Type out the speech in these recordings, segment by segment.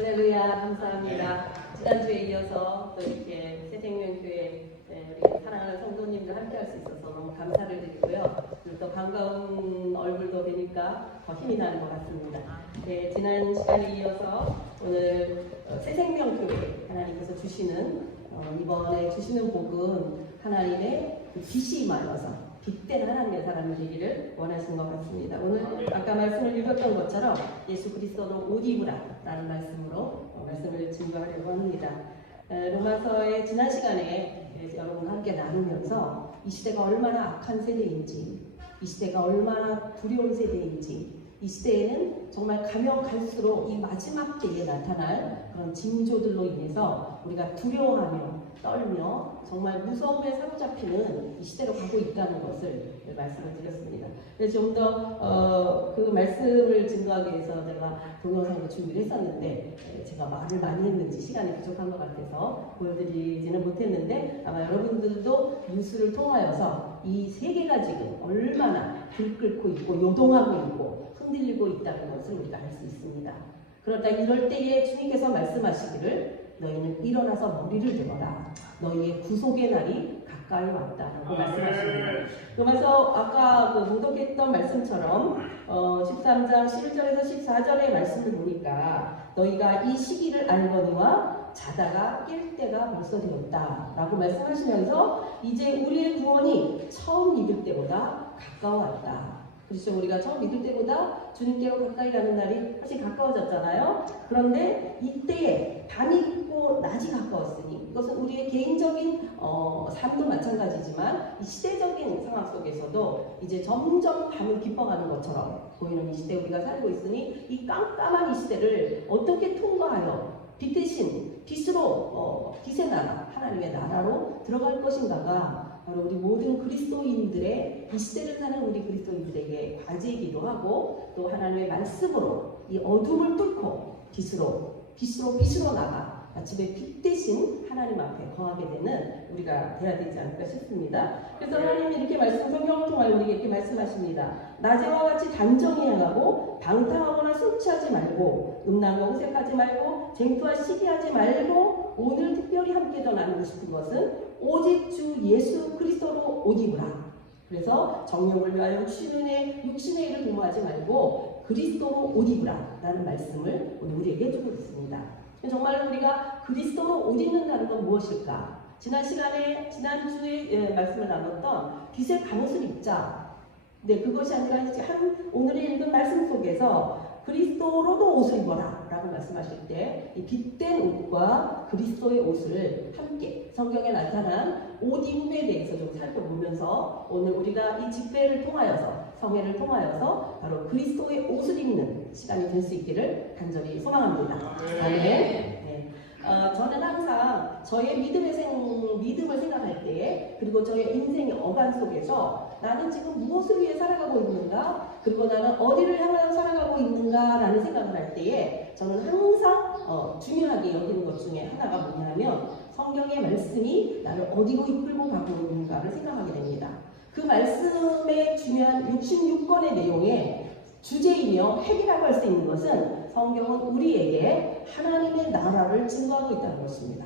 할렐루야, 감사합니다. 지난주에 이어서 또 이렇게 새생명교회 우리 사랑하는 성도님들 함께 할 수 있어서 너무 감사를 드리고요. 그리고 또 반가운 얼굴도 뵈니까 더 힘이 나는 것 같습니다. 네, 지난 시간에 이어서 오늘 새생명교회 하나님께서 주시는 이번에 주시는 복은 하나님의 빛이 임하여서 빛된 하나님의 사람이 되기를 원하시는 것 같습니다. 오늘 아까 말씀을 읽었던 것처럼 예수 그리스도로 옷 입으라라는 말씀으로 말씀을 증거하려고 합니다. 로마서의 지난 시간에 여러분과 함께 나누면서 이 시대가 얼마나 악한 세대인지, 이 시대가 얼마나 두려운 세대인지, 이 시대에는 정말 가면 갈수록 이 마지막 때에 나타날 그런 징조들로 인해서 우리가 두려워하며 떨며 정말 무서움에 사로잡히는 이 시대로 가고 있다는 것을 말씀을 드렸습니다. 그래서 좀 더 그 말씀을 증거하기 위해서 제가 동영상을 준비를 했었는데 제가 말을 많이 했는지 시간이 부족한 것 같아서 보여드리지는 못했는데 아마 여러분들도 뉴스를 통하여서 이 세계가 지금 얼마나 들끓고 있고 요동하고 있고 흔들리고 있다는 것을 우리가 알 수 있습니다. 그렇다 이럴 때에 주님께서 말씀하시기를 너희는 일어나서 머리를 들어라. 너희의 구속의 날이 가까이 왔다라고 말씀하십니다. 그러면서 아까 묵독했던 말씀처럼 13장 11절에서 14절의 말씀을 보니까 너희가 이 시기를 알거니와 자다가 깰 때가 벌써 되었다라고 말씀하시면서 이제 우리의 구원이 처음 믿을 때보다 가까워왔다. 그렇죠. 우리가 처음 믿을 때보다 주님께로 가까이 가는 날이 훨씬 가까워졌잖아요. 그런데 이때에 밤이 있고 낮이 가까웠으니 이것은 우리의 개인적인 삶도 마찬가지지만 이 시대적인 상황 속에서도 이제 점점 밤을 깊어가는 것처럼 보이는 이 시대에 우리가 살고 있으니 이 깜깜한 이 시대를 어떻게 통과하여 빛 대신 빛으로 빛의 나라, 하나님의 나라로 들어갈 것인가가 바로 우리 모든 그리스도인들의 이 시대를 사는 우리 그리스도인들에게 과제이기도 하고 또 하나님의 말씀으로 이 어둠을 뚫고 빛으로 나가 아침에 빛 대신 하나님 앞에 거하게 되는 우리가 돼야 되지 않을까 싶습니다. 그래서 하나님이 이렇게 성경을 통하여 우리에게 이렇게 말씀하십니다. 낮에와 같이 단정히 행하고 방탕하거나 술취하지 말고 음란과 호색하지 말고 쟁투와 시기하지 말고 오늘 특별히 함께 더 나누고 싶은 것은 오직 주 예수 그리스도로 옷 입으라. 그래서 정욕을 위하여 육신의 일을 도모하지 말고 그리스도로 옷 입으라 라는 말씀을 오늘 우리에게 주고 있습니다. 정말 우리가 그리스도로 옷 입는다는 건 무엇일까? 지난주에 말씀을 나눴던 빛의 갑옷을 입자. 네, 그것이 아니라 오늘의 읽은 말씀 속에서 그리스도로도 옷을 입어라 라고 말씀하실 때 이 빛된 옷과 그리스도의 옷을 함께 성경에 나타난 옷 입음에 대해서 좀 살펴보면서 오늘 우리가 이 집회를 통하여서 성회를 통하여서 바로 그리스도의 옷을 입는 시간이 될 수 있기를 간절히 소망합니다. 아멘. 네. 저는 항상 저의 믿음을 생각할 때에 그리고 저의 인생의 어간 속에서 나는 지금 무엇을 위해 살아가고 있는가 그리고 나는 어디를 향하여 살아가고 있는가라는 생각을 할 때에 저는 항상 중요하게 여기는 것 중에 하나가 뭐냐면 성경의 말씀이 나를 어디로 이끌고 가고 있는가를 생각하게 됩니다. 그 말씀의 중요한 66권의 내용의 주제이며 핵이라고 할 수 있는 것은 성경은 우리에게 하나님의 나라를 증거하고 있다는 것입니다.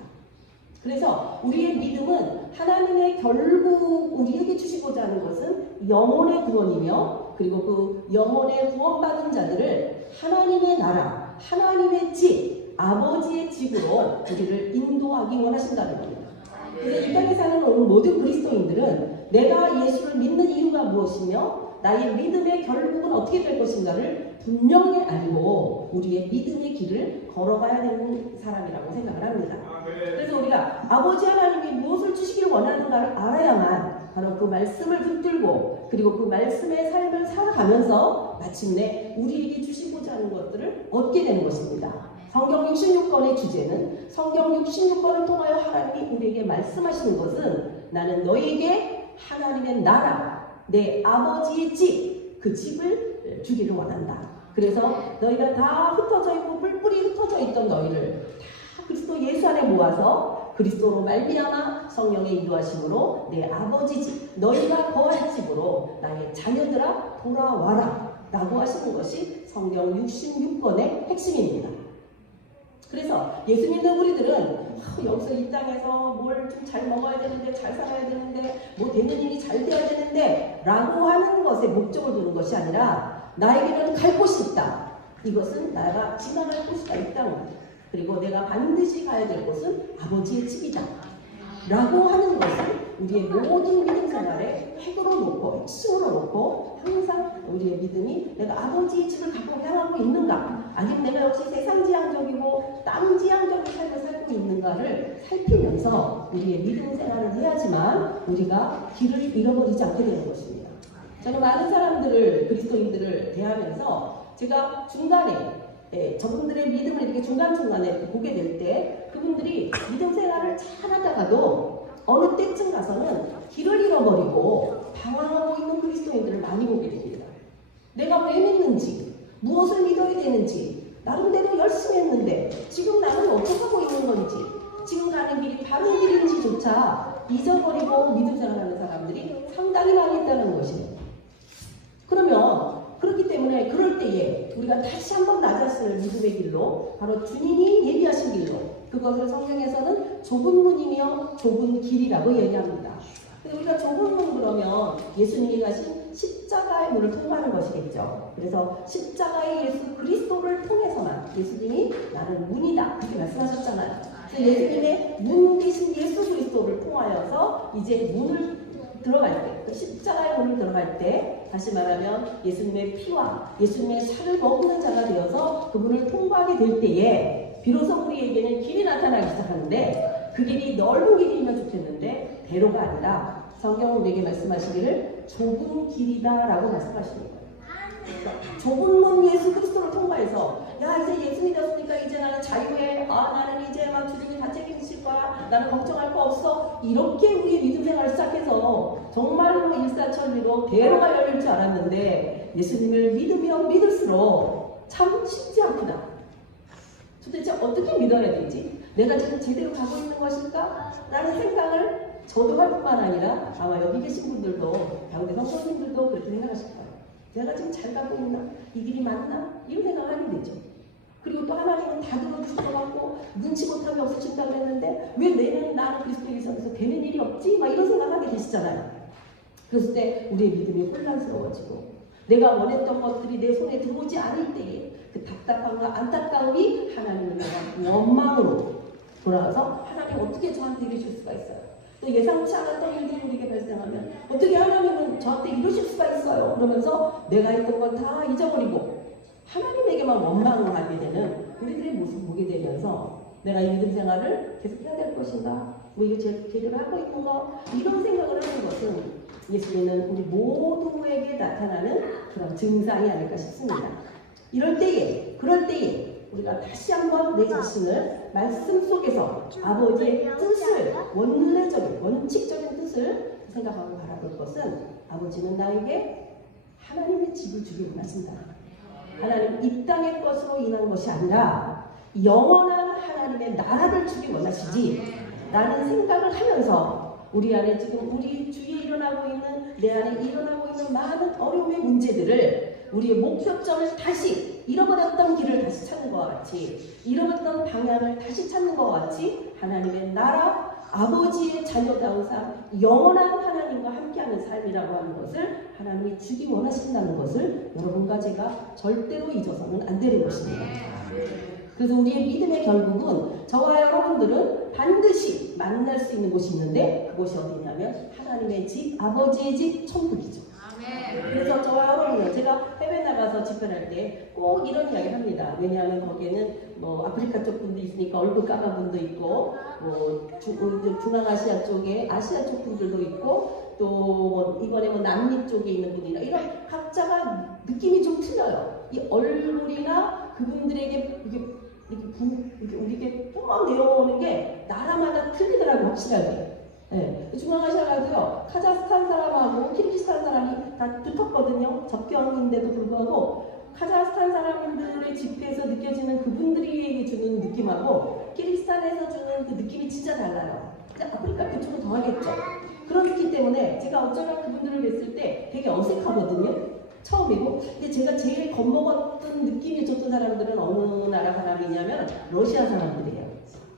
그래서 우리의 믿음은 하나님의 결국 우리에게 주시고자 하는 것은 영혼의 구원이며 그리고 그 영혼의 구원받은 자들을 하나님의 나라, 하나님의 집, 아버지의 집으로 우리를 인도하기 원하신다는 겁니다. 그래서 이 땅에 사는 오늘 모든 그리스도인들은 내가 예수를 믿는 이유가 무엇이며 나의 믿음의 결국은 어떻게 될 것인가를 분명히 알고 우리의 믿음의 길을 걸어가야 되는 사람이라고 생각을 합니다. 그래서 우리가 아버지 하나님이 무엇을 주시길 원하는가를 알아야만 바로 그 말씀을 붙들고 그리고 그 말씀의 삶을 살아가면서 마침내 우리에게 주시고자 하는 것들을 얻게 되는 것입니다. 성경 66권의 주제는 성경 66권을 통하여 하나님이 우리에게 말씀하시는 것은 나는 너에게 하나님의 나라 내 아버지의 집, 그 집을 주기를 원한다. 그래서 너희가 다 흩어져 있고 뿔뿔이 흩어져 있던 너희를 다 그리스도 예수 안에 모아서 그리스도로 말미암아 성령의 인도하심으로 내 아버지 집, 너희가 거할 집으로 나의 자녀들아 돌아와라 라고 하시는 것이 성경 66권의 핵심입니다. 그래서 예수 믿는 우리들은 여기서 이 땅에서 뭘 좀 잘 먹어야 되는데, 잘 살아야 되는데, 뭐 되는 일이 잘 돼야 되는데 라고 하는 것에 목적을 두는 것이 아니라 나에게는 갈 곳이 있다. 이것은 내가 지나갈 곳이다, 이 땅은. 그리고 내가 반드시 가야 될 곳은 아버지의 집이다 라고 하는 것을 우리의 모든 믿음 생활에 핵으로 놓고, 핵심으로 놓고 항상 우리의 믿음이 내가 아버지의 집을 갖고 향하고 있는가, 아니면 내가 역시 세상지향적이고 땅지향적인 삶을 살고 있는가를 살피면서 우리의 믿음 생활을 해야지만 우리가 길을 잃어버리지 않게 되는 것입니다. 저는 많은 사람들을, 그리스도인들을 대하면서 제가 중간에 저분들의 믿음을 이렇게 중간중간에 보게 될 때 그분들이 믿음 생활을 잘 하다가도 어느 때쯤 가서는 길을 잃어버리고 방황하고 있는 그리스도인들을 많이 보게 됩니다. 내가 왜 믿는지, 무엇을 믿어야 되는지, 나름대로 열심히 했는데 지금 나는 어떻게 하고 있는 건지, 지금 가는 길이 바른 길인지조차 잊어버리고 믿음 생활하는 사람들이 상당히 많이 있다는 것입니다. 그러면 그렇기 때문에 그럴 때에 우리가 다시 한번 나 자신을 믿음의 길로, 바로 주님이 예비하신 길로, 그것을 성경에서는 좁은 문이며 좁은 길이라고 얘기합니다. 근데 우리가 좁은 문 그러면 예수님이 가신 십자가의 문을 통과하는 것이겠죠. 그래서 십자가의 예수 그리스도를 통해서만, 예수님이 나는 문이다 이렇게 말씀하셨잖아요. 그래서 예수님의 문 되신 예수 그리스도를 통하여서 이제 문을 들어갈 때, 십자가의 문을 들어갈 때, 다시 말하면 예수님의 피와 예수님의 살을 먹는 자가 되어서 그 문을 통과하게 될 때에 비로소 우리에게는 길이 나타나기 시작하는데, 그 길이 넓은 길이면 좋겠는데 대로가 아니라 성경은 우리에게 말씀하시기를 좁은 길이다 라고 말씀하시는 거예요. 좁은 문 예수 그리스도를 통과해서, 야 이제 예수 믿었으니까 이제 나는 자유해, 나는 이제 막 주님이 다 책임질 거야, 나는 걱정할 거 없어, 이렇게 우리의 믿음 생활을 시작해서 정말로 일사천리로 대로가 열릴 줄 알았는데 예수님을 믿으면 믿을수록 참 쉽지 않구나. 도대체 어떻게 믿어야 되지? 내가 지금 제대로 가고 있는 것일까? 라는 생각을 저도 할 뿐만 아니라 아마 여기 계신 분들도, 가운데 성도님들도 그렇게 생각하실 거예요. 내가 지금 잘 가고 있나? 이 길이 맞나? 이런 생각을 하게 되죠. 그리고 또 하나님은 다 들어주실 것 같고 눈치 못함이 없으신다고 했는데 왜 나는 그리스도의 일상에서 되는 일이 없지? 막 이런 생각하게 되시잖아요. 그랬을 때 우리의 믿음이 혼란스러워지고 내가 원했던 것들이 내 손에 들어오지 않을 때에 그 답답함과 안타까움이 하나님을 향한 원망으로 돌아가서 하나님 어떻게 저한테 이러실 수가 있어요? 또 예상치 않았던 일들이 우리에게 발생하면 어떻게 하나님은 저한테 이러실 수가 있어요? 그러면서 내가 했던 건 다 잊어버리고 하나님에게만 원망을 하게 되는 우리들의 모습을 보게 되면서 내가 이 믿음 생활을 계속 해야 될 것인가? 뭐 이거 제대로 하고 있는 거? 이런 생각을 하는 것은 예수님은 우리 모두에게 나타나는 그런 증상이 아닐까 싶습니다. 그럴 때에 우리가 다시 한번 내 자신을 말씀 속에서 아버지의 뜻을, 원래적인, 원칙적인 뜻을 생각하고 바라볼 것은, 아버지는 나에게 하나님의 집을 주기 원하신다. 하나님 이 땅의 것으로 인한 것이 아니라 영원한 하나님의 나라를 주기 원하시지 라는 생각을 하면서 우리 안에 지금 우리 주위에 일어나고 있는, 내 안에 일어나고 있는 많은 어려움의 문제들을, 우리의 목표점을 다시, 잃어버렸던 길을 다시 찾는 것과 같이, 잃어버렸던 방향을 다시 찾는 것과 같이 하나님의 나라, 아버지의 자녀다운 삶, 영원한 하나님과 함께하는 삶이라고 하는 것을 하나님이 주기 원하신다는 것을 여러분과 제가 절대로 잊어서는 안 되는 것입니다. 그래서 우리의 믿음의 결국은 저와 여러분들은 반드시 만날 수 있는 곳이 있는데, 그곳이 어디냐면 하나님의 집, 아버지의 집, 천국이죠. 그래서 저와 여러분은, 제가 해외 나가서 집회할 때 꼭 이런 이야기를 합니다. 왜냐하면 거기에는 뭐 아프리카 쪽 분도 있으니까 얼굴 까만 분도 있고, 뭐 중앙아시아 쪽에 아시아 쪽 분들도 있고, 또 이번에 뭐 남미 쪽에 있는 분이나 이런 각자가 느낌이 좀 틀려요. 이 얼굴이나 그분들에게 이렇게 우리에게 뿜어 내려오는 게 나라마다 틀리더라고요, 확실하게. 네. 중앙아시아 가도요, 카자흐스탄 사람하고 키르기스탄 사람이 다 붙었거든요. 접경인데도 불구하고 카자흐스탄 사람들의 집회에서 느껴지는 그분들이 주는 느낌하고 키르기스탄에서 주는 그 느낌이 진짜 달라요. 아프리카 그쪽은 더 하겠죠. 그렇기 때문에 제가 어쩌면 그분들을 뵀을 때 되게 어색하거든요. 처음이고. 근데 제가 제일 겁먹었던 느낌이 줬던 사람들은 어느 나라 사람이냐면 누구냐면 러시아 사람들이에요.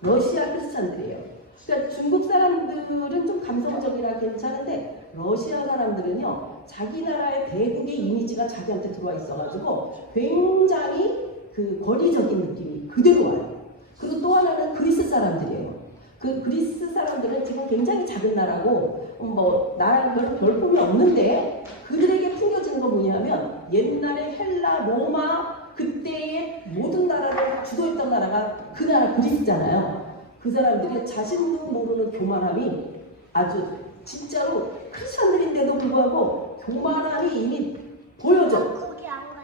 러시아 크리스찬들이에요. 그러니까 중국 사람들은 좀 감성적이라 괜찮은데 러시아 사람들은요 자기 나라의 대국의 이미지가 자기한테 들어와 있어가지고 굉장히 그 권위적인 느낌이 그대로 와요. 그리고 또 하나는 그리스 사람들이에요. 그 그리스 사람들은 지금 굉장히 작은 나라고 뭐 나라랑 별품이 없는데 그들에게 풍겨지는 건 뭐냐면 옛날에 헬라, 로마 그때의 모든 나라를 주도했던 나라가 그 나라 그리스잖아요. 그 사람들이 자신도 모르는 교만함이 아주 진짜로 크리스천들인데도 불구하고 교만함이 이미 보여져.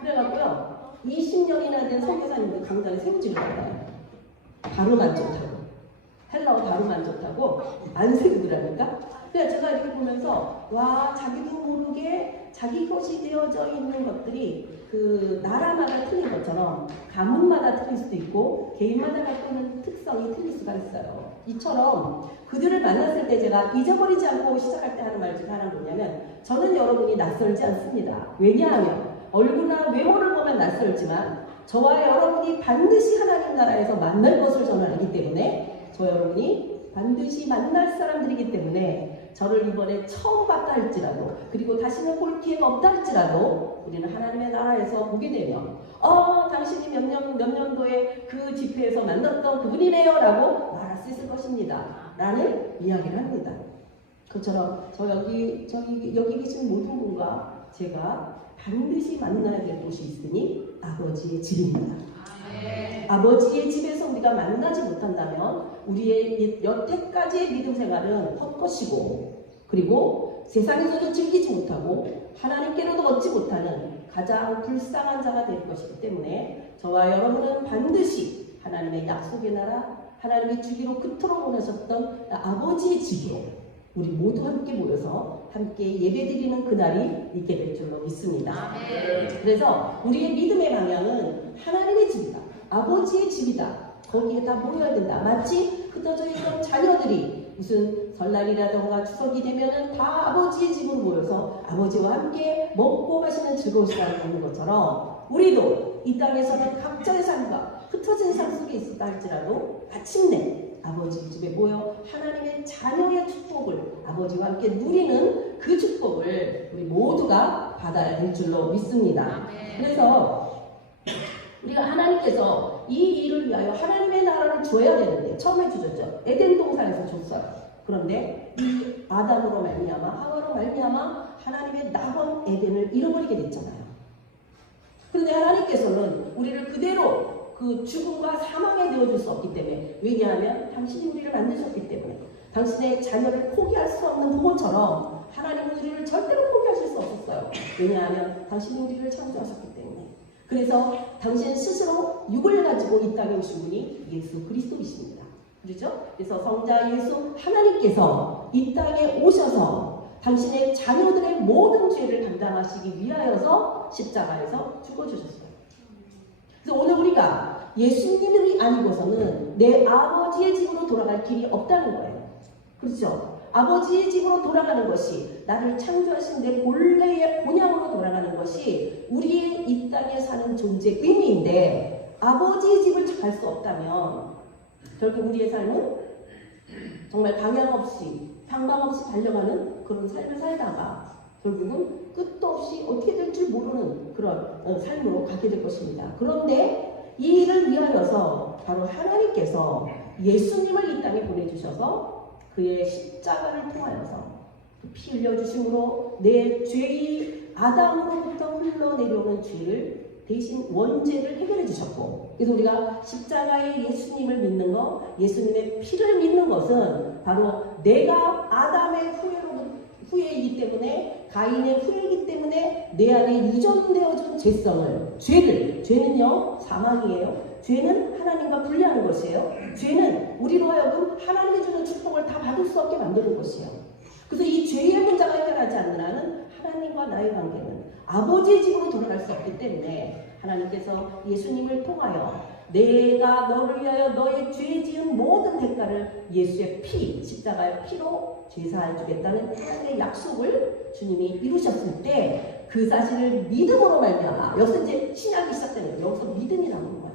그래갖고요 20년이나 된 선교사님들 강단에 세우지를 않아요. 발음 안 좋다고. 헬라어 발음 안 좋다고 안 세우더라니까. 그래서 제가 이렇게 보면서 와 자기도 모르게 자기 것이 되어져 있는 것들이 그 나라마다 틀린 것처럼 가문마다 틀릴 수도 있고 개인마다 갖고 있는 특성이 틀릴 수가 있어요. 이처럼 그들을 만났을 때 제가 잊어버리지 않고 시작할 때 하는 말 중 하나는 뭐냐면 저는 여러분이 낯설지 않습니다. 왜냐하면 얼굴이나 외모를 보면 낯설지만 저와 여러분이 반드시 하나님 나라에서 만날 것을 저는 알기 때문에 저 여러분이 반드시 만날 사람들이기 때문에 저를 이번에 처음 봤다 할지라도 그리고 다시는 볼 기회가 없다 할지라도 우리는 하나님의 나라에서 보게 되면 당신이 몇 년도에 그 집회에서 만났던 그분이네요 라고 말할 수 있을 것입니다 라는 이야기를 합니다. 그처럼 여기 계신 모든 분과 제가 반드시 만나야 될 곳이 있으니 아버지의 집입니다. 아버지의 집에서 우리가 만나지 못한다면 우리의 여태까지의 믿음 생활은 헛것이고 그리고 세상에서도 즐기지 못하고 하나님께로도 얻지 못하는 가장 불쌍한 자가 될 것이기 때문에 저와 여러분은 반드시 하나님의 약속의 나라 하나님이 주기로 그토록 원하셨던 아버지의 집에 우리 모두 함께 모여서 함께 예배드리는 그날이 있게 될 줄로 믿습니다. 그래서 우리의 믿음의 방향은 하나님의 집이다. 아버지의 집이다. 거기에 다 모여야 된다. 마치 흩어져 있던 자녀들이 무슨 설날이라던가 추석이 되면은 다 아버지의 집으로 모여서 아버지와 함께 먹고 마시는 즐거운 시간을 갖는 것처럼 우리도 이 땅에서는 각자의 삶과 흩어진 삶 속에 있었다 할지라도 마침내 아버지 집에 모여 하나님의 자녀의 축복을 아버지와 함께 누리는 그 축복을 우리 모두가 받아야 될 줄로 믿습니다. 그래서 우리가 하나님께서 이 일을 위하여 하나님의 나라를 줘야 되는데 처음에 주셨죠. 에덴 동산에서 줬어요. 그런데 이 아담으로 말미암아 하와로 말미암아 하나님의 낙원 에덴을 잃어버리게 됐잖아요. 그런데 하나님께서는 우리를 그대로 그 죽음과 사망에 내어줄 수 없기 때문에 왜냐하면 당신이 우리를 만드셨기 때문에 당신의 자녀를 포기할 수 없는 부모처럼 하나님은 우리를 절대로 포기하실 수 없었어요. 왜냐하면 당신이 우리를 창조하셨기 때문에 그래서 당신 스스로 육을 가지고 이 땅에 오신 분이 예수 그리스도이십니다. 그렇죠? 그래서 성자 예수 하나님께서 이 땅에 오셔서 당신의 자녀들의 모든 죄를 감당하시기 위하여서 십자가에서 죽어주셨어요. 그래서 오늘 우리가 예수님이 아니고서는 내 아버지의 집으로 돌아갈 길이 없다는 거예요. 그렇죠? 아버지의 집으로 돌아가는 것이 나를 창조하신 내 본래의 본향으로 돌아가는 것이 우리의 이 땅에 사는 존재의 의미인데 아버지의 집을 갈 수 없다면 결국 우리의 삶은 정말 방향 없이 방방 없이 달려가는 그런 삶을 살다가 결국은 끝도 없이 어떻게 될 줄 모르는 그런 삶으로 가게 될 것입니다. 그런데 이 일을 위하여서 바로 하나님께서 예수님을 이 땅에 보내주셔서 그의 십자가를 통하여서 피 흘려주심으로 내 죄의 아담으로부터 흘러내려오는 죄를 대신 원죄를 해결해 주셨고 그래서 우리가 십자가의 예수님을 믿는 것 예수님의 피를 믿는 것은 바로 내가 아담의 후예이기 때문에 가인의 후예이기 때문에 내 안에 유전되어준 죄성을 죄는요 사망이에요. 죄는 하나님과 분리하는 것이에요. 죄는 우리로 하여금 하나님이 주는 축복을 다 받을 수 없게 만드는 것이에요. 그래서 이 죄의 문제가 해결하지 않는 한은 하나님과 나의 관계는 아버지의 집으로 돌아갈 수 없기 때문에 하나님께서 예수님을 통하여 내가 너를 위하여 너의 죄 지은 모든 대가를 예수의 피, 십자가의 피로 제사해 주겠다는 하나님의 약속을 주님이 이루셨을 때 그 사실을 믿음으로 말미암아 여기서 이제 신약이 시작되는 거예요. 여기서 믿음이라는 거예요.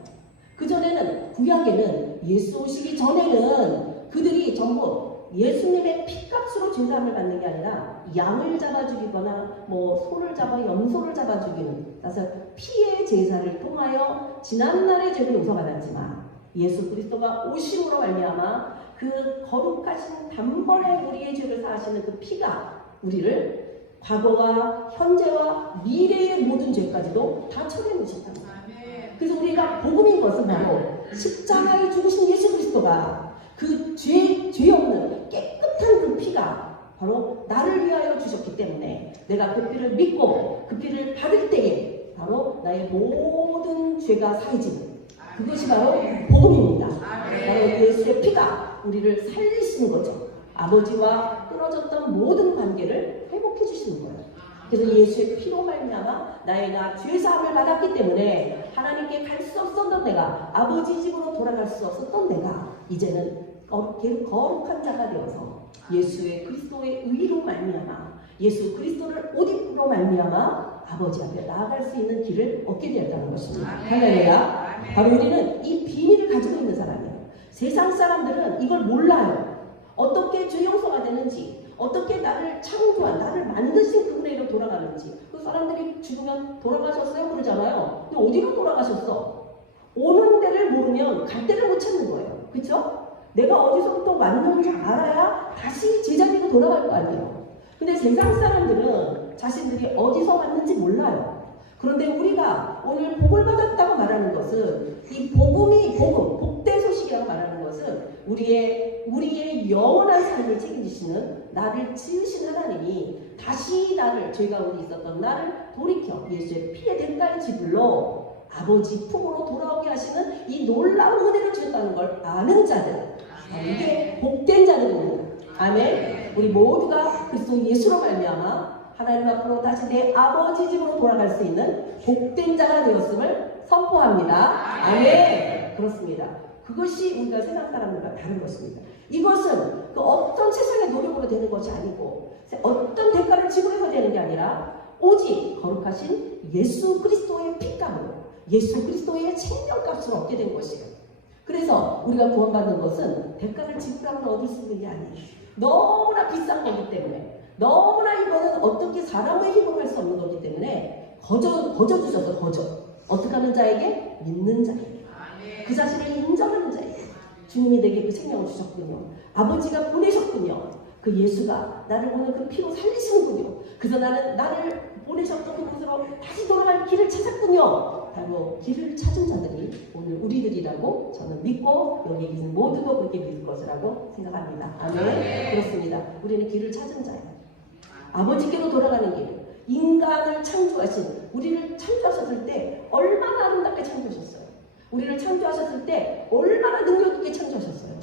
그전에는 구약에는 예수 오시기 전에는 그들이 전부 예수님의 피값으로 죄사함을 받는 게 아니라 양을 잡아 죽이거나 뭐 소를 잡아 염소를 잡아 죽이는, 그래서 피의 제사를 통하여 지난날의 죄를 용서받았지만 예수 그리스도가 오심으로 말미암아 그 거룩하신 단번에 우리의 죄를 사하시는 그 피가 우리를 과거와 현재와 미래의 모든 죄까지도 다 처리해주셨다. 그래서 우리가 복음인 것은 바로 십자가에 죽으신 예수 그리스도가 그 죄 없는 깨끗한 그 피가 바로 나를 위하여 주셨기 때문에 내가 그 피를 믿고 그 피를 받을 때에 바로 나의 모든 죄가 사해지는 그것이 바로 복음입니다. 바로 예수의 피가 우리를 살리시는 거죠. 아버지와 끊어졌던 모든 관계를 회복해 주시는 거예요. 그래서 예수의 피로 말미암아 나의 죄사함을 받았기 때문에 하나님께 갈 수 없었던 내가, 아버지 집으로 돌아갈 수 없었던 내가 이제는 거룩한 자가 되어서 예수의 그리스도의 의로 말미암아 예수 그리스도를 옷 입으로 말미암아 아버지 앞에 나아갈 수 있는 길을 얻게 되었다는 것입니다. 할렐루야. 바로 우리는 이 비밀을 가지고 있는 사람이에요. 세상 사람들은 이걸 몰라요. 어떻게 죄 용서가 되는지, 어떻게 나를 창조한, 나를 만드신 그분에게로 돌아가는지. 그 사람들이 죽으면 돌아가셨어요? 그러잖아요. 근데 어디로 돌아가셨어? 오는 데를 모르면 갈 데를 못 찾는 거예요. 그쵸? 내가 어디서부터 왔는지 알아야 다시 제자리로 돌아갈 거 아니에요. 근데 세상 사람들은 자신들이 어디서 왔는지 몰라요. 그런데 우리가 오늘 복을 받았다고 말하는 것은 이 복음이 복된 소식이라고 말하는 것은 우리의 영원한 삶을 책임지시는 나를 지으신 하나님이 다시 나를 죄 가운데 있었던 나를 돌이켜 예수의 피의 대가의 지불로 아버지 품으로 돌아오게 하시는 이 놀라운 은혜를 주셨다는 걸 아는 자들, 이게 복된 자들입니다. 아멘. 우리 모두가 그리스도 예수로 말미암아 하나님 앞으로 다시 내 아버지 집으로 돌아갈 수 있는 복된 자가 되었음을 선포합니다. 아멘. 그렇습니다. 그것이 우리가 세상 사람들과 다른 것입니다. 이것은 그 어떤 세상의 노력으로 되는 것이 아니고 어떤 대가를 지불해서 되는 게 아니라 오직 거룩하신 예수 그리스도의 피값으로 예수 그리스도의 생명값을 얻게 된 것이에요. 그래서 우리가 구원받는 것은 대가를 지불하면 얻을 수 있는 게 아니에요. 너무나 비싼 거기 때문에, 너무나 이거는 어떻게 사람의 힘으로 할 수 없는 거기 때문에 거저 주셔서 어떻게 하는 자에게? 믿는 자에게, 그 자신을 인정하는 자에게 주님이 내게 그 생명을 주셨군요. 아버지가 보내셨군요. 그 예수가 나를 오늘 그 피로 살리시는군요. 그래서 나를 보내셨던 그곳으로 다시 돌아갈 길을 찾았군요. 바로 길을 찾은 자들이 오늘 우리들이라고 저는 믿고 여기 계신 모두도 그렇게 믿을 것이라고 생각합니다. 아멘. 그렇습니다. 우리는 길을 찾은 자예요. 아버지께로 돌아가는 길. 인간을 창조하신, 우리를 창조하셨을 때 얼마나 아름답게 창조하셨어요. 우리를 창조하셨을 때 얼마나 능력 있게 창조하셨어요.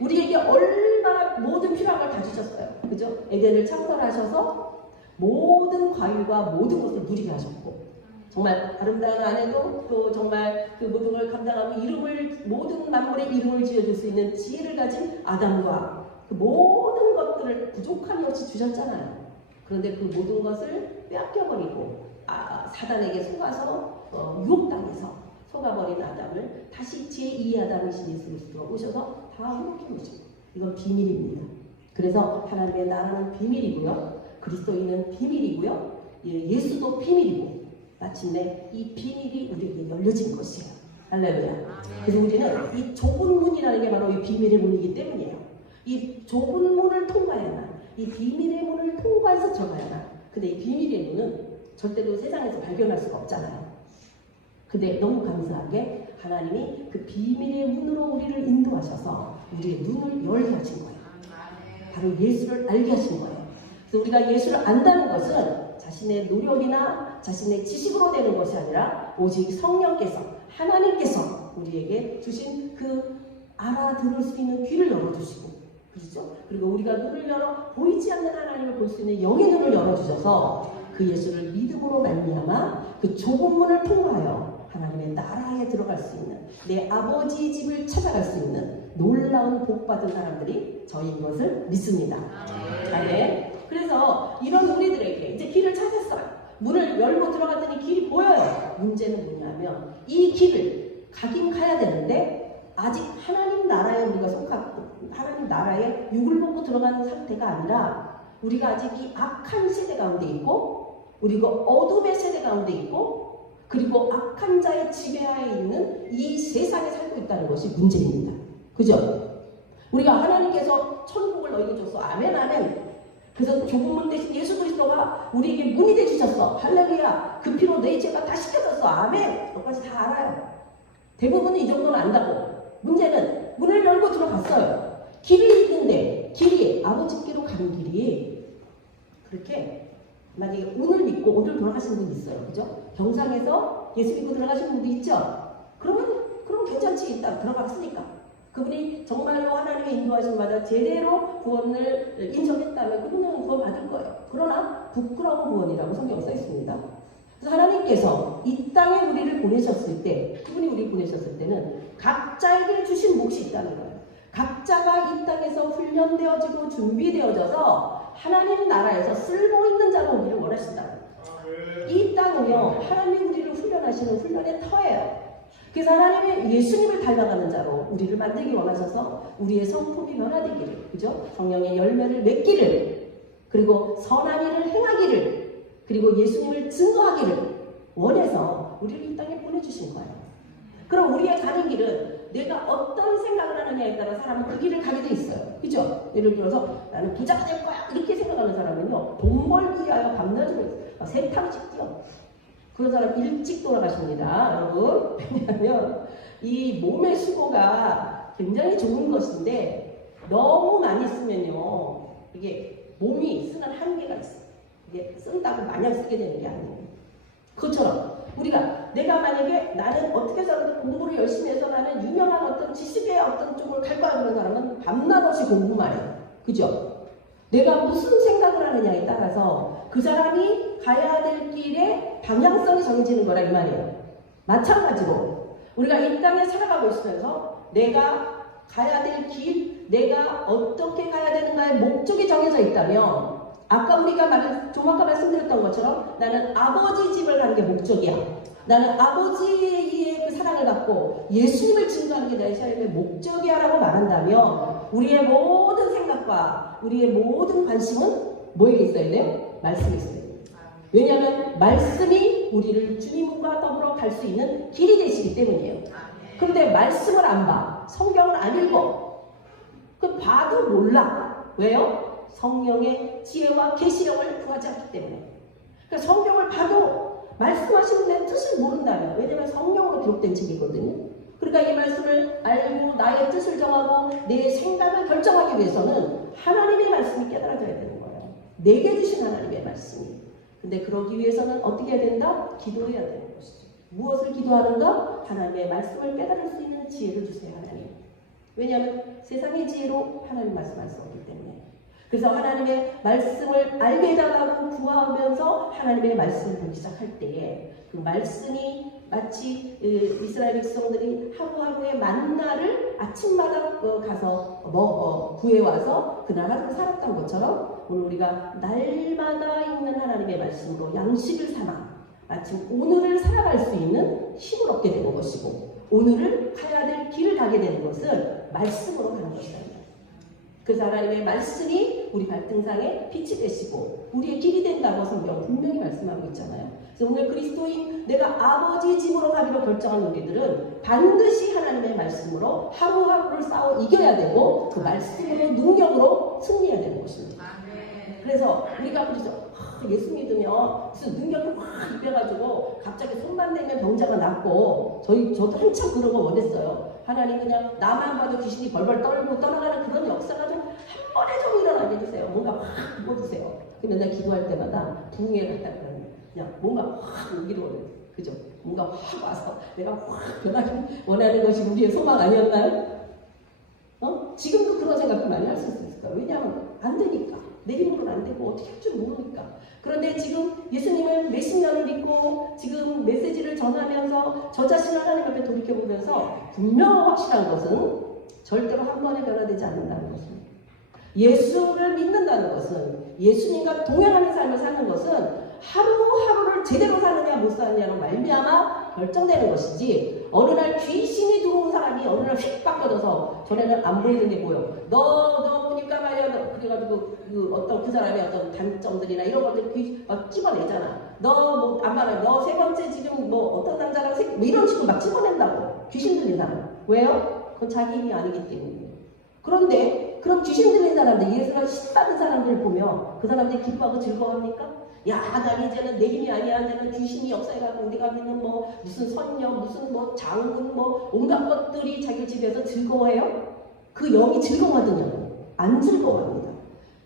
우리에게 얼마나 모든 필요한 걸 다 주셨어요. 그죠? 에덴을 창설하셔서 모든 과일과 모든 것을 누리게 하셨고, 정말 아름다운 아내도 또 정말 그 모든 걸 감당하고 모든 만물의 이름을 지어줄 수 있는 지혜를 가진 아담과 그 모든 것들을 부족함이 없이 주셨잖아요. 그런데 그 모든 것을 빼앗겨버리고 사단에게 속아서 유혹당해서 속아버린 아담을 다시 제2 아담이신 예수 그리스도가 오셔서 다 회복해 오시고, 이건 비밀입니다. 그래서 하나님의 나라는 비밀이고요, 그리스도인은 비밀이고요, 예수도 비밀이고, 마침내 이 비밀이 우리에게 열려진 것이에요. 할렐루야. 그래서 우리는 이 좁은 문이라는 게 바로 이 비밀의 문이기 때문이에요. 이 좁은 문을 통과해야만, 이 비밀의 문을 통과해서 들어가야만. 근데 이 비밀의 문은 절대로 세상에서 발견할 수가 없잖아요. 근데 너무 감사하게 하나님이 그 비밀의 문으로 우리를 인도하셔서 우리의 눈을 열게 하신 거예요. 바로 예수를 알게 하신 거예요. 그래서 우리가 예수를 안다는 것은 자신의 노력이나 자신의 지식으로 되는 것이 아니라 오직 성령께서, 하나님께서 우리에게 주신 그 알아들을 수 있는 귀를 열어주시고, 그렇죠? 그리고 우리가 눈을 열어 보이지 않는 하나님을 볼 수 있는 영의 눈을 열어주셔서 그 예수를 믿음으로 말미암아 그 좁은 문을 통과하여 하나님의 나라에 들어갈 수 있는, 내 아버지 집을 찾아갈 수 있는 놀라운 복받은 사람들이 저희인 것을 믿습니다. 아멘. 그래서 이런 우리들에게 이제 길을 찾았어요. 문을 열고 들어갔더니 길이 보여요. 문제는 뭐냐면 이 길을 가긴 가야 되는데 아직 하나님 나라에 우리가 하나님 나라에 육을 먹고 들어가는 상태가 아니라 우리가 아직 이 악한 세대 가운데 있고 우리가 어둠의 세대 가운데 있고 그리고 악한 자의 지배하에 있는 이 세상에 살고 있다는 것이 문제입니다. 그죠? 우리가 하나님께서 천국을 너희에게 줬어. 아멘 아멘. 그래서 좁은 문 대신 예수 그리스도가 우리에게 문이 되주셨어. 할렐루야. 그 피로 내 죄가 다 씻겨졌어. 아멘. 너까지 다 알아요. 대부분은 이 정도는 안다고. 문제는 문을 열고 들어갔어요. 길이 있는데 길이 아버지께로 가는 길이 그렇게 만약에 오늘 믿고 오늘 돌아가신 분 있어요. 그죠? 경상에서 예수 믿고 들어가신 분도 있죠? 그럼 괜찮지. 일단 들어갔으니까. 그분이 정말로 하나님의 인도하심 받아 제대로 구원을 인정했다면 그분은 구원 받을 거예요. 그러나 부끄러운 구원이라고 성경에 써 있습니다. 그래서 하나님께서 이 땅에 우리를 보내셨을 때, 그분이 우리를 보내셨을 때는 각자에게 주신 몫이 있다는 거예요. 각자가 이 땅에서 훈련되어지고 준비되어져서 하나님 나라에서 쓸모있는 자로 오기를 원하신다. 이 땅은요, 하나님 우리를 훈련하시는 훈련의 터예요. 그래서 하나님의 예수님을 닮아가는 자로 우리를 만들기 원하셔서 우리의 성품이 변화되기를, 그죠? 성령의 열매를 맺기를, 그리고 선한 일을 행하기를, 그리고 예수님을 증거하기를 원해서 우리를 이 땅에 보내주신 거예요. 그럼 우리의 가는 길은 내가 어떤 생각을 하느냐에 따라 사람은 그 길을 가게 돼 있어요. 그죠? 예를 들어서 나는 부자가 될 거야 이렇게 생각하는 사람은요, 돈 벌기 위하여 밤낮으로 세탕씩 뛰어. 그런 사람 일찍 돌아가십니다, 여러분. 왜냐하면 이 몸의 수고가 굉장히 좋은 것인데 너무 많이 쓰면요, 이게 몸이 쓰는 한계가 있어요. 이게 쓴다고 마냥 쓰게 되는 게 아니에요. 그것처럼 우리가 내가 만약에 나는 어떻게 해서든 공부를 열심히 해서 나는 유명한 어떤 지식의 어떤 쪽으로 갈 거야 그런 사람은 밤낮 없이 공부만 해요. 그죠? 내가 무슨 생각을 하느냐에 따라서 그 사람이 가야 될 길의 방향성이 정해지는 거라 이 말이에요. 마찬가지로 우리가 이 땅에 살아가고 있으면서 내가 가야 될 길, 내가 어떻게 가야 되는가의 목적이 정해져 있다면 아까 우리가 조만간 말씀드렸던 것처럼 나는 아버지 집을 가는 게 목적이야. 나는 아버지의 그 사랑을 받고 예수님을 증거하는 게 나의 삶의 목적이야 라고 말한다면 우리의 모든 생각과 우리의 모든 관심은 뭐에게 있어야 돼요? 말씀에 있어야 돼요. 왜냐하면 말씀이 우리를 주님과 더불어 갈 수 있는 길이 되시기 때문이에요. 그런데 말씀을 안 봐. 성경을 안 읽어. 그 봐도 몰라. 왜요? 성령의 지혜와 계시령을 구하지 않기 때문에. 그러니까 성경을 봐도 말씀하시는 내 뜻을 모른다면, 왜냐하면 성령으로 기록된 책이거든요. 그러니까 이 말씀을 알고 나의 뜻을 정하고 내 생각을 결정하기 위해서는 하나님의 말씀이 깨달아져야 되는 거예요. 내게 주신 하나님의 말씀이. 근데 그러기 위해서는 어떻게 해야 된다? 기도해야 되는 것이죠. 무엇을 기도하는가? 하나님의 말씀을 깨달을 수 있는 지혜를 주세요, 하나님. 왜냐하면 세상의 지혜로 하나님 말씀할 수 없기 때문에. 그래서 하나님의 말씀을 알게 해달라고 구하면서 하나님의 말씀을 보기 시작할 때에 그 말씀이 마치 이스라엘 백성들이 하루하루의 만나를 아침마다 가서 구해와서 그날 하루 살았던 것처럼 오늘 우리가 날마다 있는 하나님의 말씀으로 양식을 삼아 마침 오늘을 살아갈 수 있는 힘을 얻게 되는 것이고 오늘을 가야 될 길을 가게 되는 것은 말씀으로 가는 것이다. 그래서 하나님의 말씀이 우리 발등상에 빛이 되시고 우리의 길이 된다고 성경 분명히 말씀하고 있잖아요. 그래서 오늘 그리스도인 내가 아버지 집으로 가기로 결정한 우리들은 반드시 하나님의 말씀으로 하루하루를 싸워 이겨야 되고 그 말씀으로 능력으로 승리해야 되는 것입니다. 그래서 우리가 그러죠. 예수 믿으면 무슨 능력을 확 입혀가지고 갑자기 손만 대면 병자가 낫고 저도 한참 그런 거 원했어요. 하나님 그냥 나만 봐도 귀신이 벌벌 떨고 떠나가는 그런 역사가 좀 한 번에 좀 일어나게 해주세요. 뭔가 확 부어주세요. 맨날 기도할 때마다 부흥회 갔다 그러면 그냥 뭔가 확 오기를 원해요. 그죠? 뭔가 확 와서 내가 확 변하기 원하는 것이 우리의 소망 아니었나요? 지금도 그런 생각도 많이 할 수 있을까요? 왜냐하면 안 되니까. 내 힘으로는 안 되고 어떻게 할 줄 모르니까. 그런데 지금 예수님을 몇십 년을 믿고 지금 메시지를 전하면서 저 자신을 하나님 앞에 돌이켜보면서 분명하고 확실한 것은 절대로 한 번에 변화되지 않는다는 것입니다. 예수를 믿는다는 것은 예수님과 동행하는 삶을 사는 것은 하루하루를 제대로 사느냐 못 사느냐로 말미암아 결정되는 것이지, 어느 날 귀신이 들어온 사람이 어느 날 휙 바뀌어져서 전에는 안 보이는 게 보여. 너 보니까 말이야. 그래가지고 어떤 그 사람의 어떤 단점들이나 이런 것들 찝어내잖아. 너 뭐 안 말해. 너 세 번째 지금 뭐 어떤 남자랑 뭐 이런 식으로 막 찝어낸다고. 귀신 들린 사람. 왜요? 그건 자기 힘이 아니기 때문에. 그런데 그럼 귀신 들린 사람들, 예수가 신받은 사람들을 보면 그 사람들이 기뻐하고 즐거워합니까? 야, 난 이제는 내 힘이 아니야. 내가 귀신이 역사해가지고 우리가 믿는 뭐 무슨 선녀, 무슨 뭐 장군, 뭐 온갖 것들이 자기 집에서 즐거워해요? 그 영이 즐거워하더냐고. 안 즐거워합니다.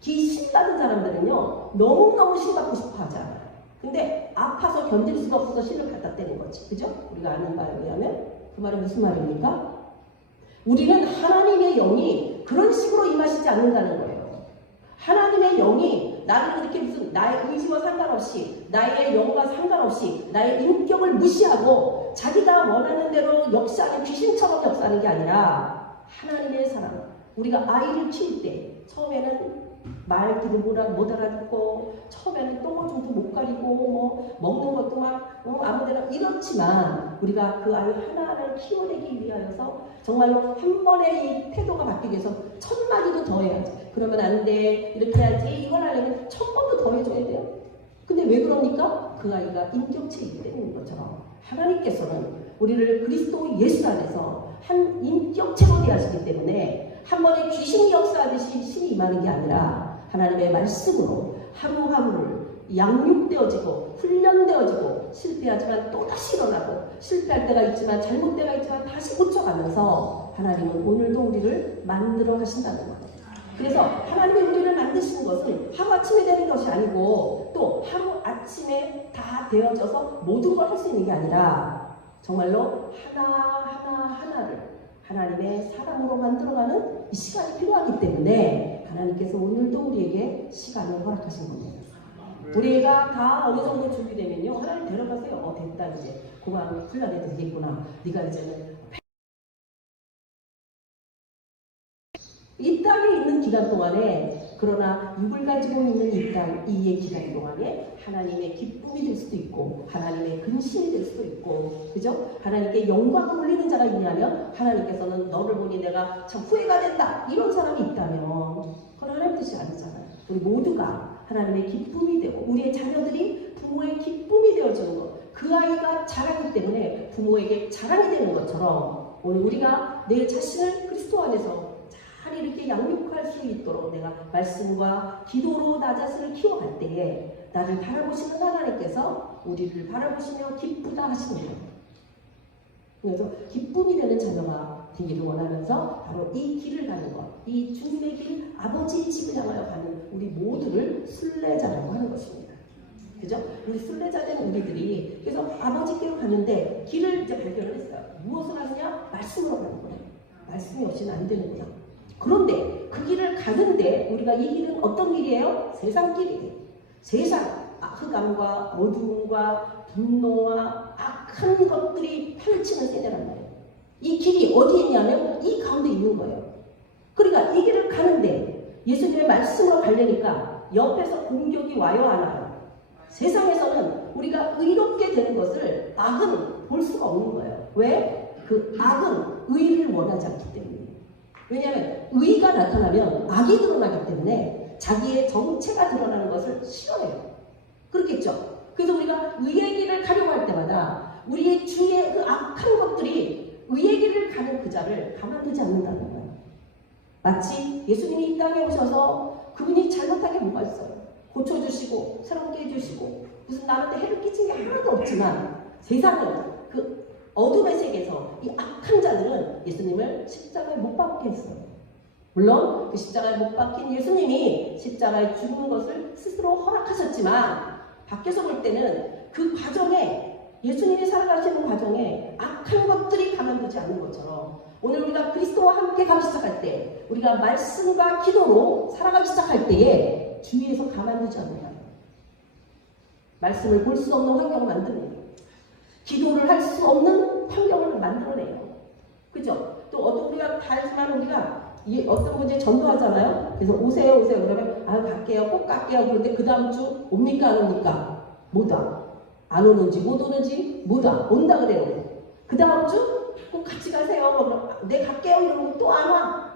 귀신 받은 사람들은요, 너무너무 신 받고 싶어 하잖아요. 근데 아파서 견딜 수가 없어서 신을 갖다 떼는 거지. 그죠? 우리가 아는 바에 의하면. 그 말은 무슨 말입니까? 우리는 하나님의 영이 그런 식으로 임하시지 않는다는 거예요. 하나님의 영이 나를 이렇게 무슨 나의 의지와 상관없이, 나의 영과 상관없이, 나의 인격을 무시하고 자기가 원하는 대로 역사하는, 귀신처럼 역사하는 게 아니라 하나님의 사랑. 우리가 아이를 키울 때 처음에는 말귀도 못 알아듣고, 처음에는 똥오줌도 못 가리고, 뭐 먹는 것도 막 아무데나 이렇지만, 우리가 그 아이 하나를 키워내기 위하여서 정말로 한 번에 이 태도가 바뀌기 위해서 1000마디도 더 해야지. 그러면 안 돼, 이렇게 해야지. 이걸 하려면 1000번도 더 해줘야 돼요. 근데 왜 그럽니까? 그 아이가 인격체이기 때문인 것처럼 하나님께서는 우리를 그리스도 예수 안에서 한 인격체로 대하시기 때문에 한 번에 귀신이 역사하듯이 신이 임하는 게 아니라 하나님의 말씀으로 하루하루를 양육되어지고 훈련되어지고, 실패하지만 또다시 일어나고, 실패할 때가 있지만 잘못 때가 있지만 다시 고쳐가면서 하나님은 오늘도 우리를 만들어 하신다는 거예요. 그래서 하나님이 우리를 만드시는 것은 하루아침에 되는 것이 아니고, 또 하루아침에 다 되어져서 모든 걸 할 수 있는 게 아니라 정말로 하나하나를 하나님의 사랑으로 만들어가는 이 시간이 필요하기 때문에 하나님께서 오늘도 우리에게 시간을 허락하신 겁니다. 우리가 다 어느 정도 준비되면요, 하나님 데려가세요. 됐다, 이제 고만 훈련해도 되겠구나. 네가 이제는 이 땅에 있는 기간 동안에, 그러나 육을 가지고 있는 이의 기간 동안에 하나님의 기쁨이 될 수도 있고, 하나님의 근심이 될 수도 있고, 그죠? 하나님께 영광을 올리는 자가 있냐면, 하나님께서는 너를 보니 내가 참 후회가 된다, 이런 사람이 있다면 그건 하나님 뜻이 아니잖아요. 우리 모두가 하나님의 기쁨이 되고, 우리의 자녀들이 부모의 기쁨이 되어주는 것, 그 아이가 자라기 때문에 부모에게 자랑이 되는 것처럼, 오늘 우리가 내 자신을 그리스도 안에서 잘 이렇게 양육할 수 있도록 내가 말씀과 기도로 나 자신을 키워갈 때에 나를 바라보시는 하나님께서 우리를 바라보시며 기쁘다 하시는 거예요. 그래서 기쁨이 되는 자녀가 되기를 원하면서 바로 이 길을 가는 것, 이 주님의 길, 아버지의 집을 향하여 가는 우리 모두를 순례자라고 하는 것입니다. 그죠? 우리 순례자 된 우리들이 그래서 아버지께로 가는데 길을 이제 발견을 했어요. 무엇을 하느냐? 말씀으로 가는 거예요. 말씀이 없이는 안 되는구나. 그런데 그 길을 가는데 우리가 이 길은 어떤 길이에요? 세상 길이에요. 세상, 흑암과 어두움과 분노와 악한 것들이 펼치는 세대란 말이에요. 이 길이 어디에 있냐면 이 가운데 있는 거예요. 그러니까 이 길을 가는데 예수님의 말씀으로 가려니까 옆에서 공격이 와요, 안 와요? 세상에서는 우리가 의롭게 되는 것을 악은 볼 수가 없는 거예요. 왜? 그 악은 의를 원하지 않기 때문에. 왜냐하면 의가 나타나면 악이 드러나기 때문에 자기의 정체가 드러나는 것을 싫어해요. 그렇겠죠? 그래서 우리가 의의 길을 가려고 할 때마다 우리의 주위의 그 악한 것들이 의의 길을 가는 그 자를 가만두지 않는다는 거예요. 마치 예수님이 이 땅에 오셔서 그분이 잘못한 게 뭐가 있어요? 고쳐주시고 새롭게 해주시고 무슨 남한테 해를 끼친 게 하나도 없지만, 세상은 그 어둠의 세계에서 이 악한 자들은 예수님을 십자가에 못 박게 했어요. 물론 그 십자가에 못 박힌 예수님이 십자가에 죽는 것을 스스로 허락하셨지만, 밖에서 볼 때는 그 과정에, 예수님이 살아가시는 과정에 악한 것들이 가만두지 않는 것처럼, 오늘 우리가 그리스도와 함께 가기 시작할 때, 우리가 말씀과 기도로 살아가기 시작할 때에 주위에서 가만두지 않는다. 말씀을 볼 수 없는 환경을 만드네요. 기도를 할 수 없는 환경을 만들어내요. 그죠? 또 어떤 우리가 다 알지만 우리가 어떤 문제 전도하잖아요. 그래서 오세요. 그러면 갈게요. 꼭 갈게요. 그런데 그 다음 주 옵니까 안 옵니까? 못 와. 안 오는지 못 오는지 못 와. 온다 그래요. 그 다음 주 꼭 같이 가세요. 그러면 네 갈게요. 이러면 또 안 와.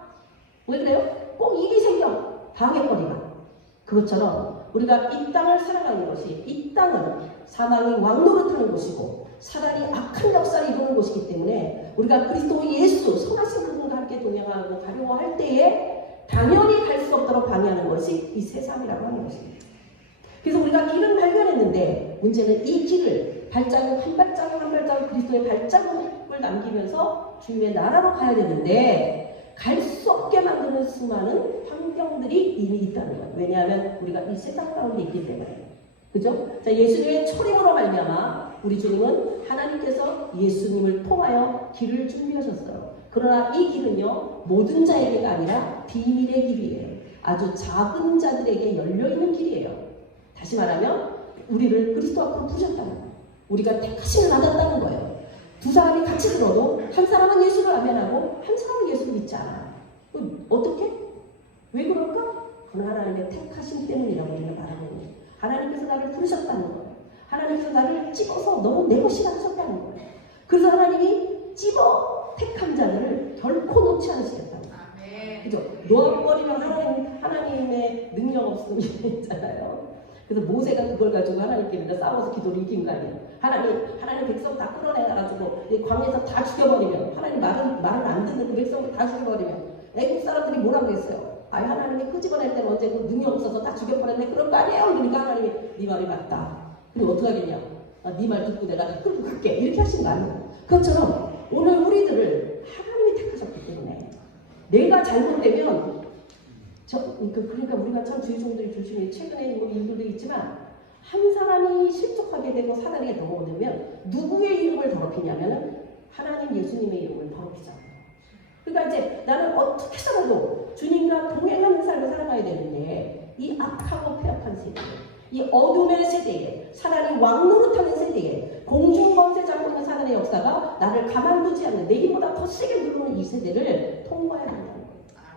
왜 그래요? 꼭 일이 생겨. 방해거리가. 그것처럼 우리가 이 땅을 살아가는 것이, 이 땅은 사망이 왕노릇하는 곳이고 사단이 악한 역사를 이루는 곳이기 때문에 우리가 그리스도 예수 선하신 그분과 함께 동행하고 가려고 할 때에 당연히 갈 수 없도록 방해하는 것이 이 세상이라고 하는 것입니다. 그래서 우리가 길을 발견했는데 문제는 이 길을 발자국 한 발자국 한 발자국 그리스도의 발자국을 남기면서 주님의 나라로 가야 되는데 갈 수 없게 만드는 수많은 환경들이 이미 있다는 거예요. 왜냐하면 우리가 이 세상 가운데 있기 때문에. 그죠? 자, 예수님의 초림으로 말미암아 우리 주님은 하나님께서 예수님을 통하여 길을 준비하셨어요. 그러나 이 길은요, 모든 자에게가 아니라 비밀의 길이에요. 아주 작은 자들에게 열려있는 길이에요. 다시 말하면 우리를 그리스도 앞으로 부르셨다는 거예요. 우리가 택하심을 받았다는 거예요. 두 사람이 같이 들어도 한 사람은 예수를 아멘하고 한 사람은 예수를 믿지 않아요. 어떻게? 왜 그럴까? 그건 하나님의 택하심 때문이라고 우리는 말하는 거예요. 하나님께서 나를 부르셨다는 거예요. 하나님께서 나를 찍어서 너무 내 것이라 하셨다는 거예요. 그래서 하나님이 찍어 택한 자들을 결코 놓지 않으시겠다는 거예요. 그죠? 놓아버리면 하나님의 능력 없음이 있잖아요. 그래서 모세가 그걸 가지고 하나님께 맨날 싸워서 기도를 이긴 거 아니에요. 하나님 백성 다 끌어내가지고 광야에서 다 죽여버리면, 하나님 말을 안 듣는 그 백성을 다 죽여버리면 애국 사람들이 뭐라고 했어요? 아니 하나님이 끄집어낼 때는 언제 그 능력 없어서 다 죽여버렸네. 그런 거 아니에요. 그러니까 하나님이 네 말이 맞다. 근데 어떻게 하겠냐? 네 말 듣고 내가 끌고 갈게. 이렇게 하신 거 아니에요. 그것처럼 오늘 우리들을 하나님이 택하셨기 때문에 내가 잘못되면 그러니까 우리가 참 주의 종들이 조심히 최근에 뭐 일들도 있지만 한 사람이 실족하게 되고 사단에게 넘어오면 누구의 이름을 더럽히냐면 하나님 예수님의 이름을 더럽히잖아요. 그러니까 이제 나는 어떻게 살아도 주님과 동행하는 삶을 살아가야 되는데 이 악하고 폐역한 세대, 이 어둠의 세대에 사단이 왕노릇하는 세대에 공중범죄 잡고 있는 사단의 역사가 나를 가만두지 않는 내 힘보다 더 세게 누르는 이 세대를 통과해야 한다는 거예요.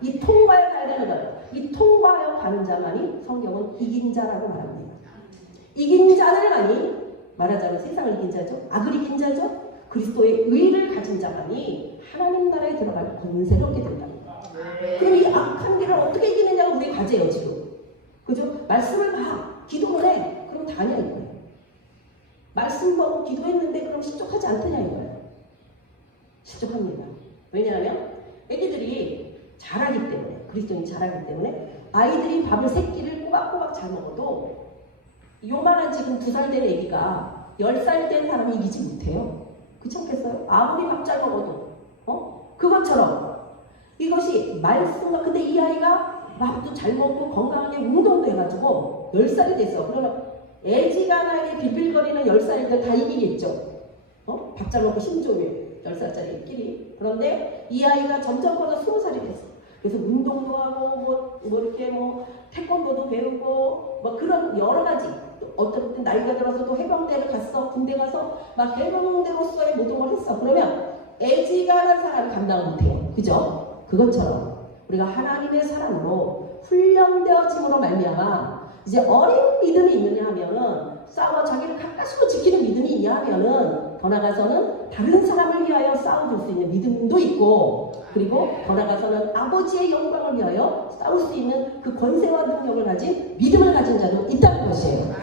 이 통과해 가야 되는 거예요. 이 통과하여 가는 자만이 성경은 이긴 자라고 말합니다. 이긴 자들만이 말하자면 세상을 이긴 자죠. 악을 이긴 자죠. 그리스도의 의를 가진 자만이 하나님 나라에 들어갈 권세를 얻게 된다는 거예요. 그럼 이 악한 길을 어떻게 이기느냐가 우리의 과제예요 지금. 그죠? 말씀을 봐. 기도를 해. 그럼 다냐 이거예요. 말씀 보고 기도했는데 그럼 실족하지 않더냐 이거예요. 실족합니다. 왜냐하면 애기들이 잘하기 때문에, 그리스도인이 잘하기 때문에 아이들이 밥을 세 끼를 꼬박꼬박 잘 먹어도 요만한 지금 2살 된 애기가 10살 된 사람이 이기지 못해요. 그렇지 않겠어요? 아무리 밥 잘 먹어도. 그것처럼 이것이 말씀과, 근데 이 아이가 밥도 잘 먹고 건강하게 운동도 해가지고 10살이 됐어. 그러면 애지간하게 빌빌거리는 10살들 다 이기겠죠. 밥 잘 먹고 힘 좋으면 10살짜리 끼리. 그런데 이 아이가 점점 커서 20살이 됐어. 그래서 운동도 하고 뭐 이렇게 태권도도 배우고 뭐 그런 여러 가지, 어떤 때 나이가 들어서도 해병대를 갔어. 군대 가서 막 해병대로서의 모든 걸 했어. 그러면 애지간한 사람이 감당을 못해요. 그죠? 그것처럼 우리가 하나님의 사람으로 훈련되어짐으로 말미암아 이제 어린 믿음이 있느냐 하면은 싸워 자기를 가까스로 지키는 믿음이 있냐 하면은 더 나아가서는 다른 사람을 위하여 싸워줄 수 있는 믿음도 있고, 그리고 더 나아가서는 아버지의 영광을 위하여 싸울 수 있는 그 권세와 능력을 가진 믿음을 가진 자도 있다는 것이에요.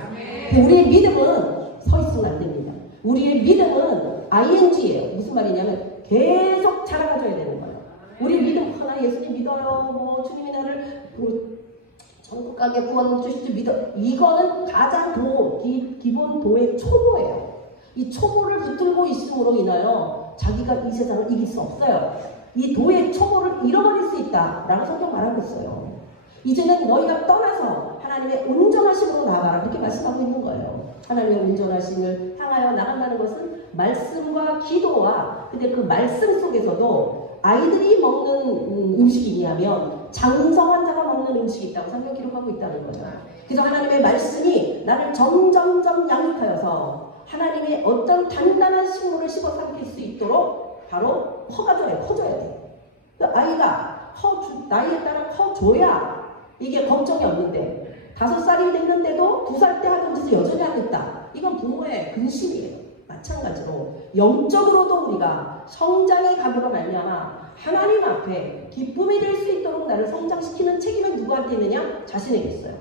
우리의 믿음은 서 있으면 안 됩니다. 우리의 믿음은 ing예요. 무슨 말이냐면 계속 자라가줘야 되는 거예요. 우리 믿음, 나 예수님 믿어요. 주님이 나를 천국 가게 구원 주실 줄 믿어. 이거는 가장 기본 도의 초보예요. 이 초보를 붙들고 있음으로 인하여 자기가 이 세상을 이길 수 없어요. 이 도의 초보를 잃어버릴 수 있다라고 성경 말하고 있어요. 이제는 너희가 떠나서 하나님의 온전하심으로 나아가라, 이렇게 말씀하고 있는 거예요. 하나님의 온전하심을 향하여 나간다는 것은 말씀과 기도와, 근데 그 말씀 속에서도 아이들이 먹는 음식이냐면 장성한 자가 먹는 음식이 있다고 성경 기록하고 있다는 거예요. 그래서 하나님의 말씀이 나를 점점점 양육하여서 하나님의 어떤 단단한 식물을 씹어 삼킬 수 있도록 바로 커져야 돼. 그러니까 아이가 나이에 따라 커줘야 이게 걱정이 없는데 5살이 됐는데도 2살 때 하던 짓을 여전히 하고 있다. 이건 부모의 근심이에요. 마찬가지로 영적으로도 우리가 성장의 각오로 말미암아 하나님 앞에 기쁨이 될 수 있도록 나를 성장시키는 책임은 누구한테 있느냐? 자신에게 있어요.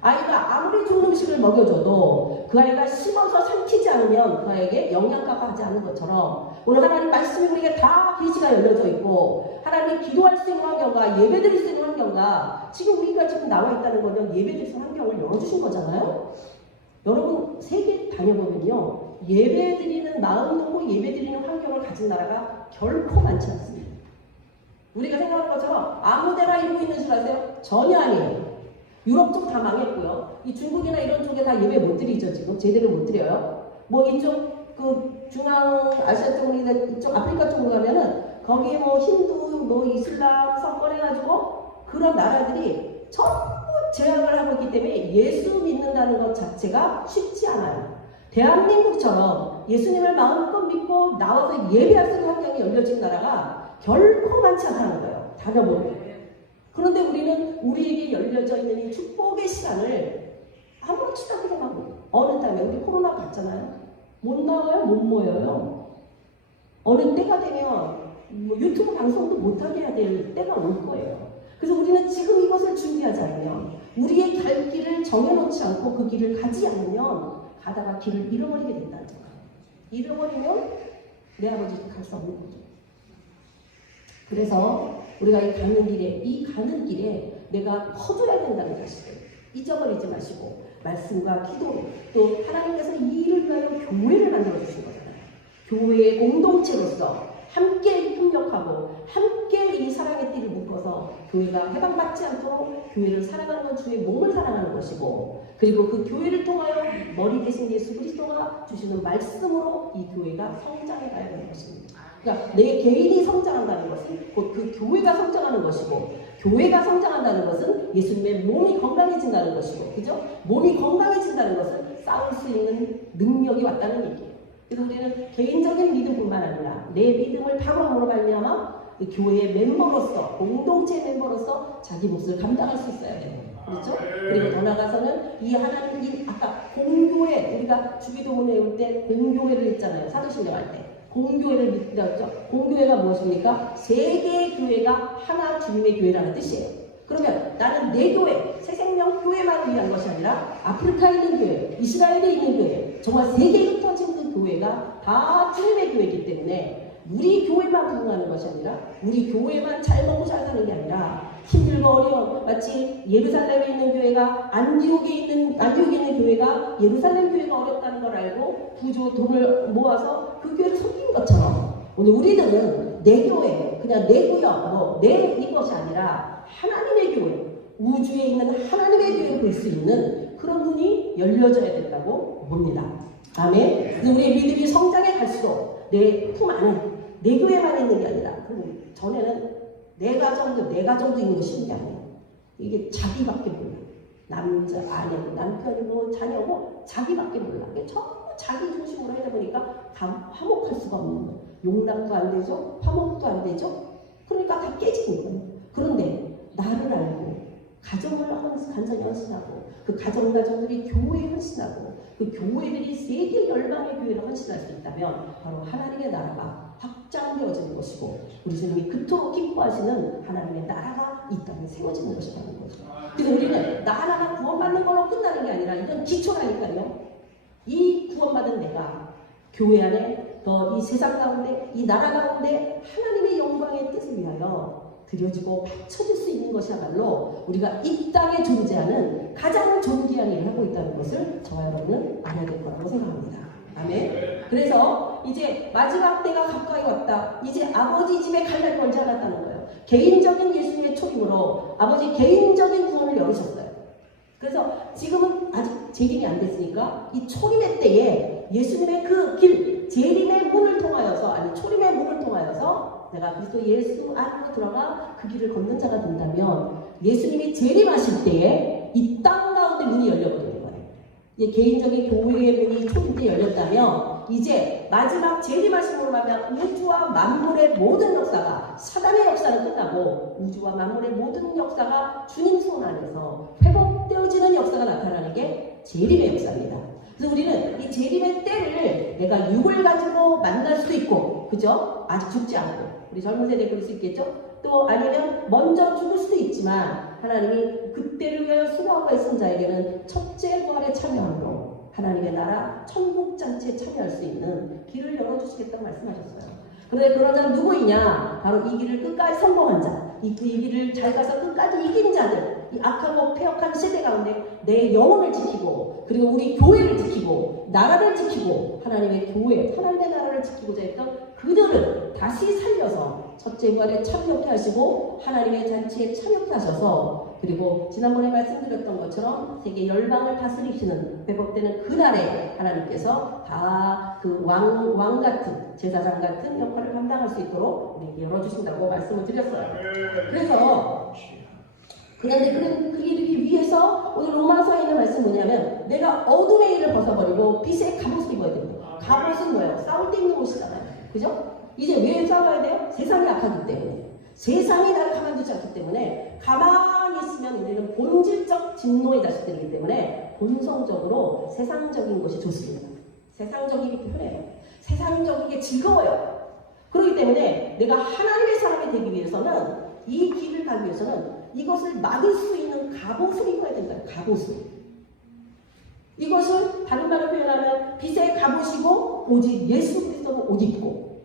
아이가 아무리 좋은 음식을 먹여줘도 그 아이가 씹어서 삼키지 않으면 그 아이에게 영양가가 하지 않는 것처럼 오늘 하나님 말씀이 우리에게 다 계시가 열려져 있고 하나님이 기도할 수 있는 환경과 예배드릴 수 있는 환경과 지금 우리가 지금 나와 있다는 거는 예배드릴 수 있는 환경을 열어주신 거잖아요. 여러분 세계 다녀보면요 예배드리는 마음 놓고 예배드리는 환경을 가진 나라가 결코 많지 않습니다. 우리가 생각하는 것처럼 아무데나 이루고 있는 줄 아세요? 전혀 아니에요. 유럽 쪽 다 망했고요. 이 중국이나 이런 쪽에 다 예배 못 드리죠. 지금 제대로 못 드려요. 뭐 이쪽 그 중앙 아시아 쪽이나 이쪽 아프리카 쪽으로 가면은 거기에 뭐 힌두, 뭐 이슬람 섞어내가지고 그런 나라들이 전부 제약을 하고 있기 때문에 예수 믿는다는 것 자체가 쉽지 않아요. 대한민국처럼 예수님을 마음껏 믿고 나와서 예배할 수 있는 환경이 열려진 나라가 결코 많지 않다는 거예요. 다녀보면. 그런데 우리는 우리에게 열려져 있는 이 축복의 시간을 아무렇지도 않게 막 어느 때문에 우리 코로나 갔잖아요. 못 나와요, 못 모여요. 어느 때가 되면 뭐 유튜브 방송도 못하게 해야 될 때가 올 거예요. 그래서 우리는 지금 이것을 준비하지 않으면 우리의 갈 길을 정해놓지 않고 그 길을 가지 않으면 가다가 길을 잃어버리게 된다는 거예요. 잃어버리면 내 아버지도 갈 수 없는 거죠. 그래서 우리가 이 가는 길에 내가 허줘야 된다는 사실을 잊어버리지 마시고 말씀과 기도 또 하나님께서 이 일을 위하여 교회를 만들어 주신 거잖아요. 교회의 공동체로서 함께 협력하고 함께 이 사랑의 띠를 묶어서 교회가 해방받지 않도록 교회를 사랑하는 건 주의 몸을 사랑하는 것이고 그리고 그 교회를 통하여 머리 대신 예수 그리스도가 주시는 말씀으로 이 교회가 성장해 가야 되는 것입니다. 그러니까 내 개인이 성장한다는 것은 곧 그 교회가 성장하는 것이고 교회가 성장한다는 것은 예수님의 몸이 건강해진다는 것이고 그죠? 몸이 건강해진다는 것은 싸울 수 있는 능력이 왔다는 얘기예요. 그래서 우리는 개인적인 믿음뿐만 아니라 내 믿음을 파악함으로 말미암아 교회의 멤버로서 공동체 멤버로서 자기 몫을 감당할 수 있어야 돼요. 그렇죠? 그리고 더 나아가서는 이 하나님 아까 공교회 우리가 주기도문에 올 때 공교회를 했잖아요. 사도신경 할 때. 공교회를 믿었죠. 공교회가 무엇입니까? 세계의 교회가 하나 주님의 교회라는 뜻이에요. 그러면 나는 내 교회, 새생명교회만 위한 것이 아니라 아프리카에 있는 교회, 이스라엘에 있는 교회, 정말 세계에 흩어진 그 교회가 다 주님의 교회이기 때문에 우리 교회만 부흥하는 것이 아니라 우리 교회만 잘 먹고 잘 사는 게 아니라 힘들고 어려운 마치 예루살렘에 있는 교회가 안디옥에 있는 교회가 예루살렘 교회가 어렵다는 걸 알고 부조 돈을 모아서 그 교회를 섬긴 것처럼 오늘 우리들은 내 교회 그냥 내 구역 내 이것이 아니라 하나님의 교회 우주에 있는 하나님의 교회를 볼 수 있는 그런 눈이 열려져야 된다고 봅니다. 아멘. 우리의 믿음이 성장해 갈수록 내 품 안에 내 교회만 있는 게 아니라 전에는 내 가정도 있는 것이 쉬운 게 아니에요. 이게 자기밖에 몰라. 남자, 아내, 남편이고 자녀고 자기밖에 몰라. 전부 자기 중심으로 하다 보니까 다 화목할 수가 없는 거예요. 용납도 안 되죠. 화목도 안 되죠. 그러니까 다 깨지는 거예요. 그런데 나를 알고 가정을 간절히 헌신하고 그 가정들이 교회에 헌신하고 그 교회들이 세계 열방의 교회를 헌신할 수 있다면 바로 하나님의 나라가 확장되어지는 것이고 우리 주님이 그토록 기뻐하시는 하나님의 나라가 이 땅에 세워지는 것이라는 거죠. 그래서 우리는 나 하나가 구원받는 걸로 끝나는 게 아니라 이건 기초라니까요. 이 구원받은 내가 교회 안에 더 이 세상 가운데 이 나라 가운데 하나님의 영광의 뜻을 위하여 드려지고 바쳐질 수 있는 것이야말로 우리가 이 땅에 존재하는 가장 존귀한 일을 하고 있다는 것을 저와 여러분은 알아야 될 거라고 생각합니다. 아멘. 그래서 이제 마지막 때가 가까이 왔다. 이제 아버지 집에 갈 날 멀지 않았다는 거예요. 개인적인 예수님의 초림으로 아버지 개인적인 구원을 열으셨어요. 그래서 지금은 아직 재림이 안 됐으니까 이 초림의 때에 예수님의 그 길, 재림의 문을 통하여서 아니 초림의 문을 통하여서 내가 그리스도 예수 안으로 들어가 그 길을 걷는 자가 된다면 예수님이 재림하실 때에 이 땅 가운데 문이 열려버리는 거예요. 개인적인 교회의 문이 초림 때 열렸다면 이제 마지막 재림하심으로 말하면 우주와 만물의 모든 역사가 사단의 역사는 끝나고 우주와 만물의 모든 역사가 주님 손 안에서 회복되어지는 역사가 나타나는 게 재림의 역사입니다. 그래서 우리는 이 재림의 때를 내가 육을 가지고 만날 수도 있고, 그죠? 아직 죽지 않고. 우리 젊은 세대 그럴 수 있겠죠? 또 아니면 먼저 죽을 수도 있지만 하나님이 그때를 위하여 수고하고 애쓴 자에게는 첫째 부활에 참여함으로 하나님의 나라 천국 잔치에 참여할 수 있는 길을 열어주시겠다고 말씀하셨어요. 그런데 그런 자는 누구이냐? 바로 이 길을 끝까지 성공한 자, 이 길을 잘 가서 끝까지 이긴 자들, 이 악하고 폐역한 세대 가운데 내 영혼을 지키고, 그리고 우리 교회를 지키고, 나라를 지키고, 하나님의 교회, 하나님의 나라를 지키고자 했던 그들을 다시 살려서 첫째 부활에 참여케 하시고 하나님의 잔치에 참여케 하셔서, 그리고 지난번에 말씀드렸던 것처럼 세계 열방을 다스리시는 회복되는 그날에 하나님께서 다 그 왕 같은 제사장 같은 역할을 감당할 수 있도록 우리에게 열어주신다고 말씀을 드렸어요. 그래서 그런데 그 일을 위해서 오늘 로마서에 있는 말씀은 뭐냐면 내가 어둠의 일을 벗어버리고 빛의 갑옷을 입어야 됩니다. 갑옷은 뭐예요? 싸울 때 입는 옷이잖아요. 그죠? 이제 왜 싸워야 돼요? 세상이 악하기 때문에. 세상이 나를 가만두지 않기 때문에 가만히 있으면 우리는 본질적 진노의 자식들이기 때문에 본성적으로 세상적인 것이 좋습니다. 세상적이기 편해요. 세상적이게 즐거워요. 그렇기 때문에 내가 하나님의 사람이 되기 위해서는 이 길을 가기 위해서는 이것을 막을 수 있는 갑옷을 입어야 된다. 갑옷을. 이것을 다른 말로 표현하면 빛의 갑옷이고 오직 예수 그리스도로 옷 입고.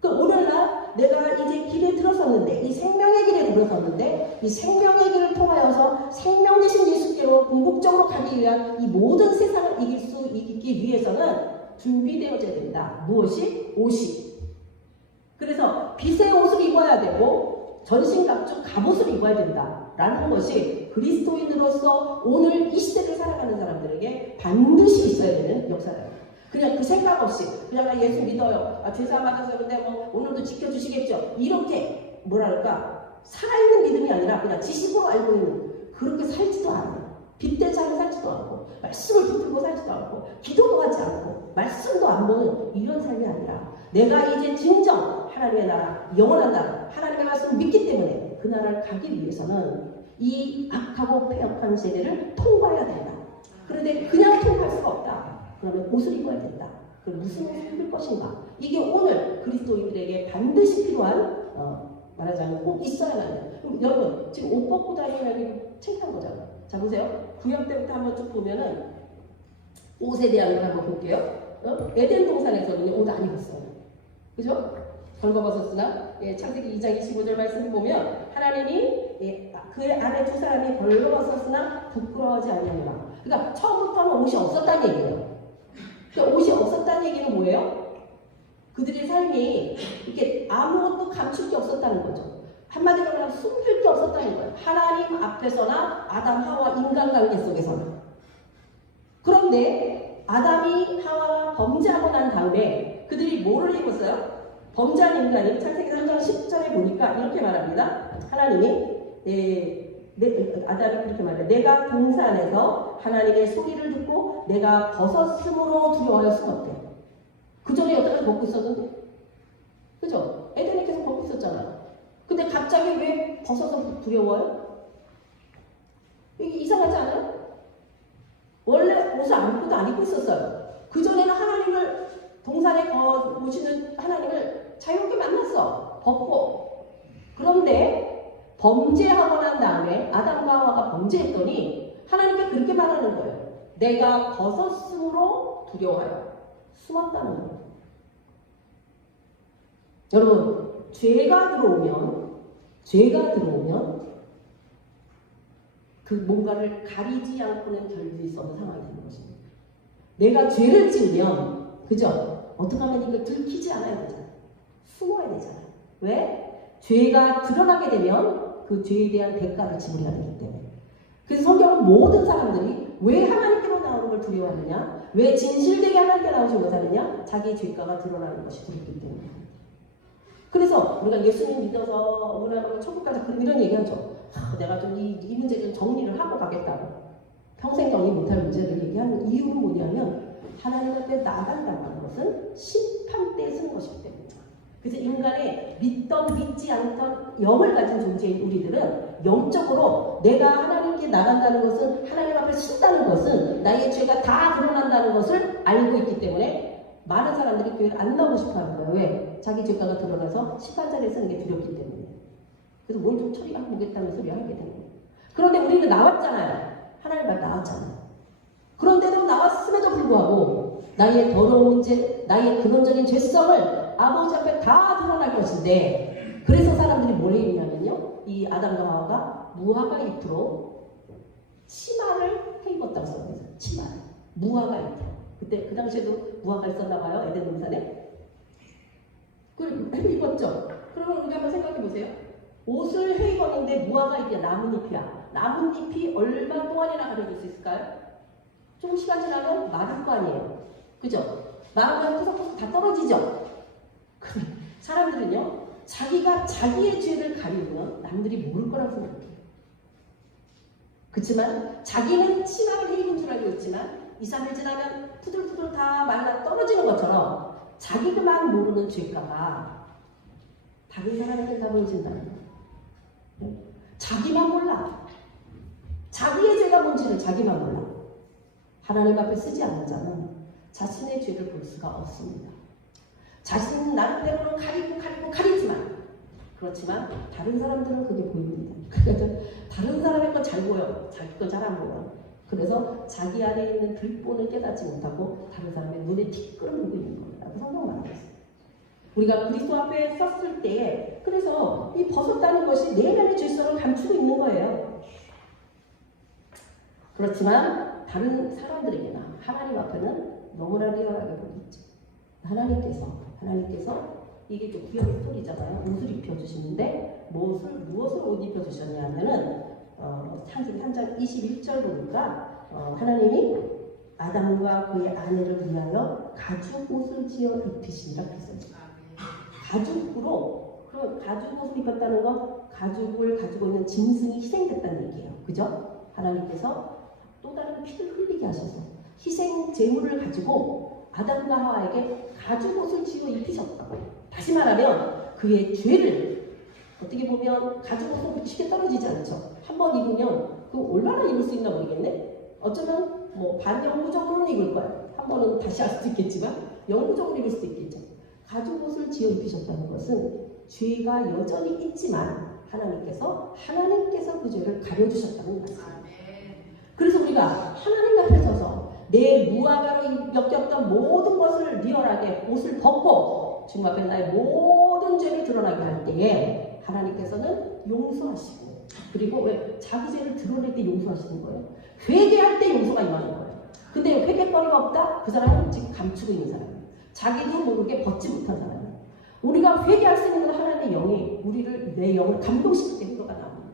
그 오늘날 내가 이제 길에 들어섰는데 이 생명의 길에 들어섰는데 이 생명의 길을 통하여서 생명 되신 예수께로 궁극적으로 가기 위한 이 모든 세상을 이기기 위해서는 준비되어져야 된다. 무엇이? 옷이. 그래서 빛의 옷을 입어야 되고 전신갑주 갑옷을 입어야 된다라는 것이 그리스도인으로서 오늘 이 시대를 살아가는 사람들에게 반드시 있어야 되는 역사예요. 그냥 그 생각 없이 그냥 나 예수 믿어요. 죄사 받아서 근데 뭐 오늘도 지켜주시겠죠. 이렇게 뭐랄까 살아있는 믿음이 아니라 그냥 지식으로 알고 있는 그렇게 살지도 않아요. 빗대지 않고 살지도 않고 말씀을 붙들고 살지도 않고 기도도 하지 않고 말씀도 안 보는 이런 삶이 아니라 내가 이제 진정 하나님의 나라 영원한 나라 하나님의 말씀을 믿기 때문에 그 나라를 가기 위해서는 이 악하고 폐역한 세대를 통과해야 된다. 그런데 그냥 통과할 수가 없다. 그러면 옷을 입어야 된다. 그럼 무슨 옷을 입을 것인가? 이게 오늘 그리스도인들에게 반드시 필요한 말하자면 꼭 있어야 하는. 그럼 여러분 지금 옷 벗고 다니면 창피한 거잖아요. 자 보세요. 구약 때부터 한번 쭉 보면은 옷에 대한 걸 한번 볼게요. 에덴 동산에서는 옷 안 입었어요. 그죠? 벌거벗었으나 창세기 2장 25절 말씀 보면 하나님이 그 안에 두 사람이 벌거벗었으나 부끄러워하지 아니하노라. 그러니까 처음부터는 옷이 없었다는 얘기예요. 그러니까 옷이 없었다는 얘기는 뭐예요? 그들의 삶이 이렇게 아무것도 감출 게 없었다는 거죠. 한마디로 말하면 숨길 게 없었다는 거예요. 하나님 앞에서나 아담 하와 인간관계 속에서나. 그런데 아담이 하와가 범죄하고 난 다음에 그들이 뭐를 입었어요? 범죄한 인간이 창세기 3장 10절에 보니까 이렇게 말합니다. 하나님이 아담이 그렇게 말해요. 내가 동산에서 하나님의 소리를 듣고 내가 벗었으므로 두려워하였으면 어때? 그 전에 여태까지 벗고 있었는데, 그죠? 에덴이 계속 벗고 있었잖아요. 근데 갑자기 왜 벗어서 두려워요? 이게 이상하지 않아요? 원래 옷을 안 입고도 안 입고 있었어요. 그 전에는 하나님을 동산에 오시는 하나님을 자유롭게 만났어. 벗고. 그런데 범죄하고 난 다음에 아담과 하와가 범죄했더니 하나님께 그렇게 말하는 거예요. 내가 벗었으므로 두려워하여 숨었다는 거예요. 여러분, 죄가 들어오면 그 뭔가를 가리지 않고는 견딜 수 없는 상황이 되는 것입니다. 내가 죄를 지으면, 그죠? 어떻게 하면 이걸 들키지 않아야 되잖아요. 숨어야 되잖아요. 왜? 죄가 드러나게 되면 그 죄에 대한 대가를 지불해야 되기 때문에. 그래서 성경은 모든 사람들이 왜 하나님께로 나오는 걸 두려워하느냐? 왜 진실되게 하나님께 나오지 못하느냐? 자기의 죄가가 드러나는 것이 두렵기 때문에. 그래서 우리가 예수님 믿어서 우리나라 천국 가자 이런 얘기하죠. 내가 좀 이 문제 좀 정리를 하고 가겠다고. 평생 정리 못할 문제를 얘기하는 이유는 뭐냐면 하나님 앞에 나간다는 것은 심판 때 쓰는 것이기 때문에. 그래서 인간의 믿던 믿지 않던 영을 가진 존재인 우리들은 영적으로 내가 하나님께 나간다는 것은 하나님 앞에 쓴다는 것은 나의 죄가 다 드러난다는 것을 알고 있기 때문에 많은 사람들이 교회를 안 나오고 싶어 하는 거예요. 왜? 자기 죄가가 드러나서 심판자리에 서는 게 두렵기 때문에. 그래서 뭘 좀 처리하고 보겠다는 소리 하게 되는 거예요. 그런데 우리는 나왔잖아요. 하나님 앞에 나왔잖아요. 그런데도 나왔음에도 불구하고 나의 더러운 죄, 나의 근원적인 죄성을 아버지 앞에 다 드러날 것인데, 그래서 사람들이 뭘 했냐면요, 이 아담과 하와가 무화과 잎으로 치마를 해 입었다고 써요. 치마, 무화과 잎. 그때 그 당시에도 무화과 있었나 봐요, 에덴 동산에. 그걸 해 입었죠. 그러면 우리가 한번 생각해 보세요. 옷을 해 입었는데 무화과 잎이야, 나뭇잎이야. 나뭇잎이 얼마 동안이나 가려줄 수 있을까요? 좀 시간 지나면 마를 거 아니에요. 그죠? 마르면 푸석푸석 다 떨어지죠? 사람들은요, 자기가 자기의 죄를 가리우면 남들이 모를 거라고 생각해요. 그렇지만 자기는 치마를 해 입은 줄 알고 있지만 2, 3일 지나면 푸들푸들 다 말라 떨어지는 것처럼 자기만 모르는 죄가가 다른 사람에게 다 보여진다는 거예요. 자기만 몰라. 자기의 죄가 뭔지를 자기만 몰라. 하나님 앞에 쓰지 않는 자는 자신의 죄를 볼 수가 없습니다. 자신은 나름대로는 가리지만, 그렇지만 다른 사람들은 그게 보입니다. 그래서 다른 사람의 건 잘 보여, 자기 건 잘 안 보여. 그래서 자기 안에 있는 들본을 깨닫지 못하고 다른 사람의 눈에 티끌어놓고 있는 거라고 성경 말하고 있어요. 우리가 그리스도 앞에 섰을 때, 그래서 이 벗었다는 것이 내 안의 죄성을 감추고 있는 거예요. 그렇지만 다른 사람들에게나 하나님 앞에는 너무나 리얼하게 보이죠. 하나님께서 이게 좀 구약의 스토리잖아요. 옷을 입혀주시는데 무엇을 옷 입혀주셨냐면은 창세기 3장 21절 보니까 하나님이 아담과 그의 아내를 위하여 가죽 옷을 지어 입히신다 그랬어요. 가죽으로, 그럼 가죽 옷을 입혔다는 건 가죽을 가지고 있는 짐승이 희생됐다는 얘기예요. 그죠? 하나님께서 또 다른 피를 흘리게 하셔서 희생 제물을 가지고 아담과 하와에게 가죽 옷을 지어 입히셨다고. 다시 말하면 그의 죄를, 어떻게 보면 가죽 옷은 쉽게 떨어지지 않죠. 한번 입으면 그 얼마나 입을 수 있나 모르겠네. 어쩌면 뭐 반영구적으로는 입을 거야. 한 번은 다시 할 수도 있겠지만 영구적으로 입을 수도 있겠죠. 가죽 옷을 지어 입히셨다는 것은 죄가 여전히 있지만 하나님께서 그 죄를 가려주셨다는 말씀입니다. 그래서 우리가 하나님 앞에 서서 내 무화과로 엮였던 모든 것을 리얼하게 옷을 벗고 주님 앞에 나의 모든 죄를 드러나게 할 때에 하나님께서는 용서하시고, 그리고 왜 자기 죄를 드러낼 때 용서하시는 거예요? 회개할 때 용서가 임하는 거예요. 근데 회개거리가 없다? 그 사람은 지금 감추고 있는 사람이에요. 자기도 모르게 벗지 못한 사람이에요. 우리가 회개할 수 있는 하나님의 영이 내 영을 감동시킬 때 회개가 나옵니다.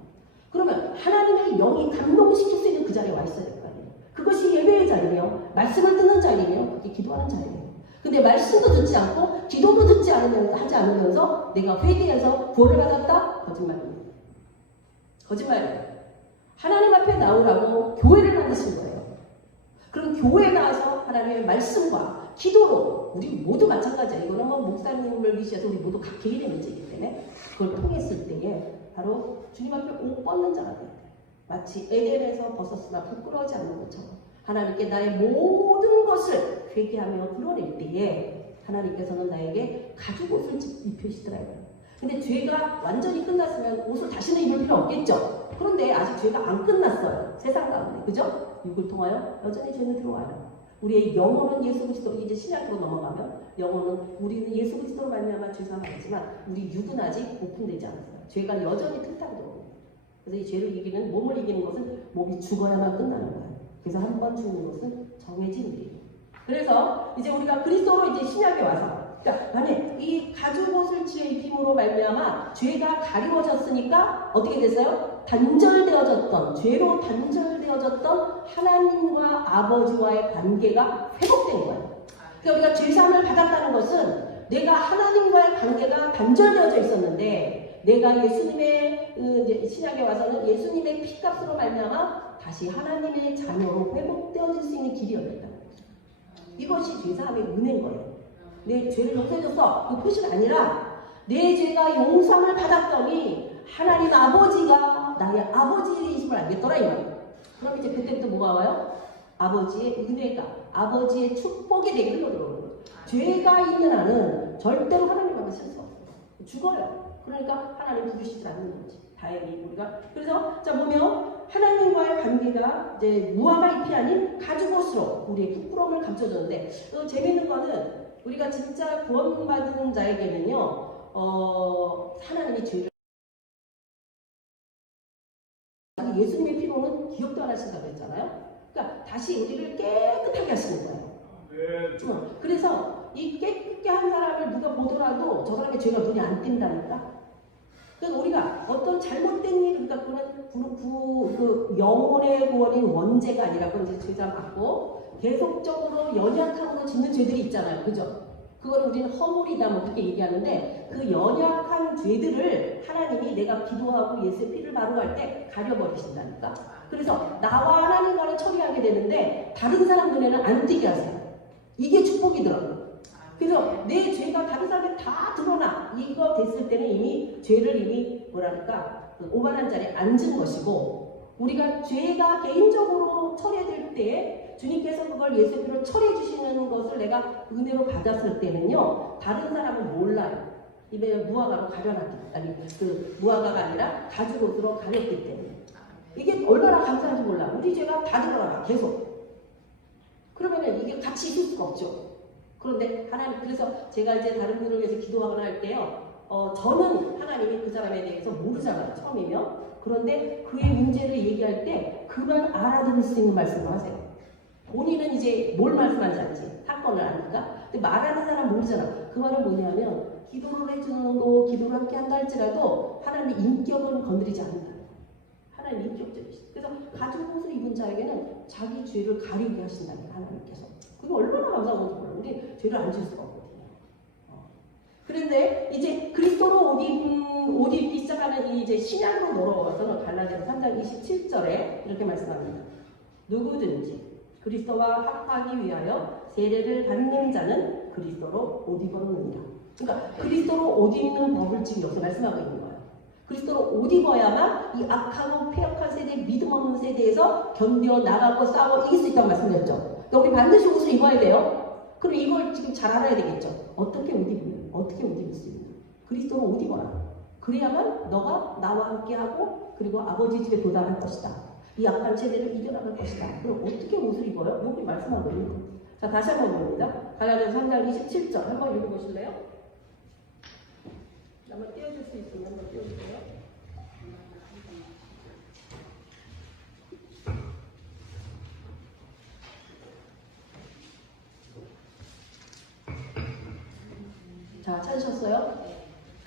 그러면 하나님의 영이 감동시킬 수 있는 그 자리에 와 있어야 될 거 아니에요. 그것이 예배의 자리며 말씀을 듣는 자리며 그게 기도하는 자리예요. 근데 말씀도 듣지 않고 기도도 하지 않으면서 내가 회개해서 구원을 받았다? 거짓말입니다. 거짓말이에요. 하나님 앞에 나오라고 교회를 만드신 거예요. 그럼 교회에 나와서 하나님의 말씀과 기도로, 우리 모두 마찬가지예요. 이거는 뭐 목사님을 위시해서 우리 모두 각 개인의 문제이기 때문에 그걸 통했을 때에 바로 주님 앞에 옷 뻗는 자가 돼요. 마치 에덴에서 벗었으나 부끄러워하지 않는 것처럼 하나님께 나의 모든 것을 회개하며 드러낼 때에 하나님께서는 나에게 가죽 옷을 입히시더라고요. 근데 죄가 완전히 끝났으면 옷을 다시는 입을 필요 없겠죠. 그런데 아직 죄가 안 끝났어요. 세상 가운데. 그죠? 육을 통하여 여전히 죄는 들어와요. 우리의 영혼은 예수 그리스도, 이제 신약으로 넘어가면 영혼은 우리는 예수 그리스도로 말미암아 죄사함하지만 우리 육은 아직 오픈되지 않았어요. 죄가 여전히 틈타고 들어옵니다. 그래서 이 죄를 이기는, 몸을 이기는 것은 몸이 죽어야만 끝나는 거예요. 그래서 한 번 죽는 것은 정해진 일이에요. 그래서 이제 우리가 그리스도로 이제 신약에 와서, 그러니까 만약 이 가죽 옷을 지어 입힘으로 말미암아 죄가 가리워졌으니까 어떻게 됐어요? 죄로 단절되어졌던 하나님과 아버지와의 관계가 회복된 거예요. 그러니까 우리가 죄사함을 받았다는 것은 내가 하나님과의 관계가 단절되어져 있었는데, 내가 예수님의 이제 신약에 와서는 예수님의 피값으로 말미암아 다시 하나님의 자녀로 회복되어질 수 있는 길이 열렸다는 거죠. 이것이 죄사함의 은혜인 거예요. 내 죄를 용서해줘서 그 끝이 아니라 내 죄가 용서를 받았더니 하나님 아버지가 나의 아버지이심을 알겠더라 이 말이에요. 그럼 이제 그때부터 뭐가 와요? 아버지의 은혜가, 아버지의 축복이 내게 흘러들어오는 거예요. 죄가 있는 한은 절대로 하나님 앞에 쓸 수 없어요. 죽어요. 그러니까 하나님 부르시지 않는 거지. 다행히 우리가. 그래서 자 보면 하나님과의 관계가 이제 무화과 잎이 아닌 가죽옷으로 우리의 부끄러움을 감춰줬는데 재밌는 거는 우리가 진짜 구원받은 자에게는요 하나님이 죄를 예수님의 피로는 기억도 안 하신다고 했잖아요. 그러니까 다시 우리를 깨끗하게 하시는 거예요. 그래서 이 깨끗게 한 사람을 누가 보더라도 저 사람의 죄가 눈에 안 띈다니까. 그러니까 우리가 어떤 잘못된 일을 갖고는 그 영혼의 구원인 원죄가 아니라고 이제 죄가 맞고 계속적으로 연약함으로 짓는 죄들이 있잖아요. 그죠? 그걸 우리는 허물이다 뭐 그렇게 얘기하는데 그 연약한 죄들을 하나님이 내가 기도하고 예수의 피를 바르할 때 가려버리신다니까. 그래서 나와 하나님과는 처리하게 되는데 다른 사람 눈에는 안 띄게 하세요. 이게 축복이더라고요. 그래서 내 죄가 다른 사람에 다 드러나 이거 됐을 때는 이미 죄를 이미 뭐랄까 오만한 자리에 앉은 것이고 우리가 죄가 개인적으로 처리될 때 주님께서 그걸 예수의 피로 처리해 주시는 것을 내가 은혜로 받았을 때는요 다른 사람은 몰라요. 입에 무화과로 가려놨기 아니 그 무화과가 아니라 가죽옷으로 가렸기 때문에 이게 얼마나 감사한지 몰라. 우리 죄가 다 드러나 계속. 그러면은 이게 같이 있을 수가 없죠. 그런데 하나님 그래서 제가 이제 다른 분을 위해서 기도하거나 할 때요 저는 하나님이 그 사람에 대해서 모르잖아요 처음이면. 그런데 그의 문제를 얘기할 때 그만 알아들을 수 있는 말씀을 하세요. 본인은 이제 뭘 말씀하는지 알지 사건을 아니까. 근데 말하는 사람 모르잖아. 그 말은 뭐냐면 기도를 해주는 거 기도를 함께 한다 할지라도 하나님 인격은 건드리지 않는다. 하나님 인격적이시다. 그래서 가죽 옷을 입은 자에게는 자기 죄를 가리게 하신다는 하나님께서. 그게 얼마나 감사한 건지 몰라요. 우리 죄를 안 지을 수가 없거든요. 그런데 이제 그리스도로 옷 입기 시작하는 이 이제 신약으로 넘어가서는 갈라디아서 3장 27절에 이렇게 말씀합니다. 누구든지 그리스도와 합하기 위하여 세례를 받는 자는 그리스도로 옷 입었느니라. 그러니까 그리스도로 옷 입는 법을 지금 여기서 말씀하고 있는 거예요. 그리스도로 옷 입어야만 이 악하고 폐역한 세대, 믿음 없는 세대에서 견뎌 나가고 싸워 이길 수 있다고 말씀드렸죠. 그러니까 우리 반드시 옷을 입어야 돼요. 그럼 이걸 지금 잘 알아야 되겠죠. 어떻게 옷 입으면, 어떻게 옷 입을 수 있냐. 그리스도로 옷 입어라. 그래야만 너가 나와 함께하고 그리고 아버지 집에 도달할 것이다. 이 악한 세대를 이겨나갈 것이다. 그럼 어떻게 옷을 입어요? 여기 말씀하고 있는 거예요. 자, 다시 한번 봅니다. 갈라디아서 3장 27절 한번 읽어보실래요? 한번 띄워줄 수 있으면 한번 띄워주세요. 자, 찾으셨어요?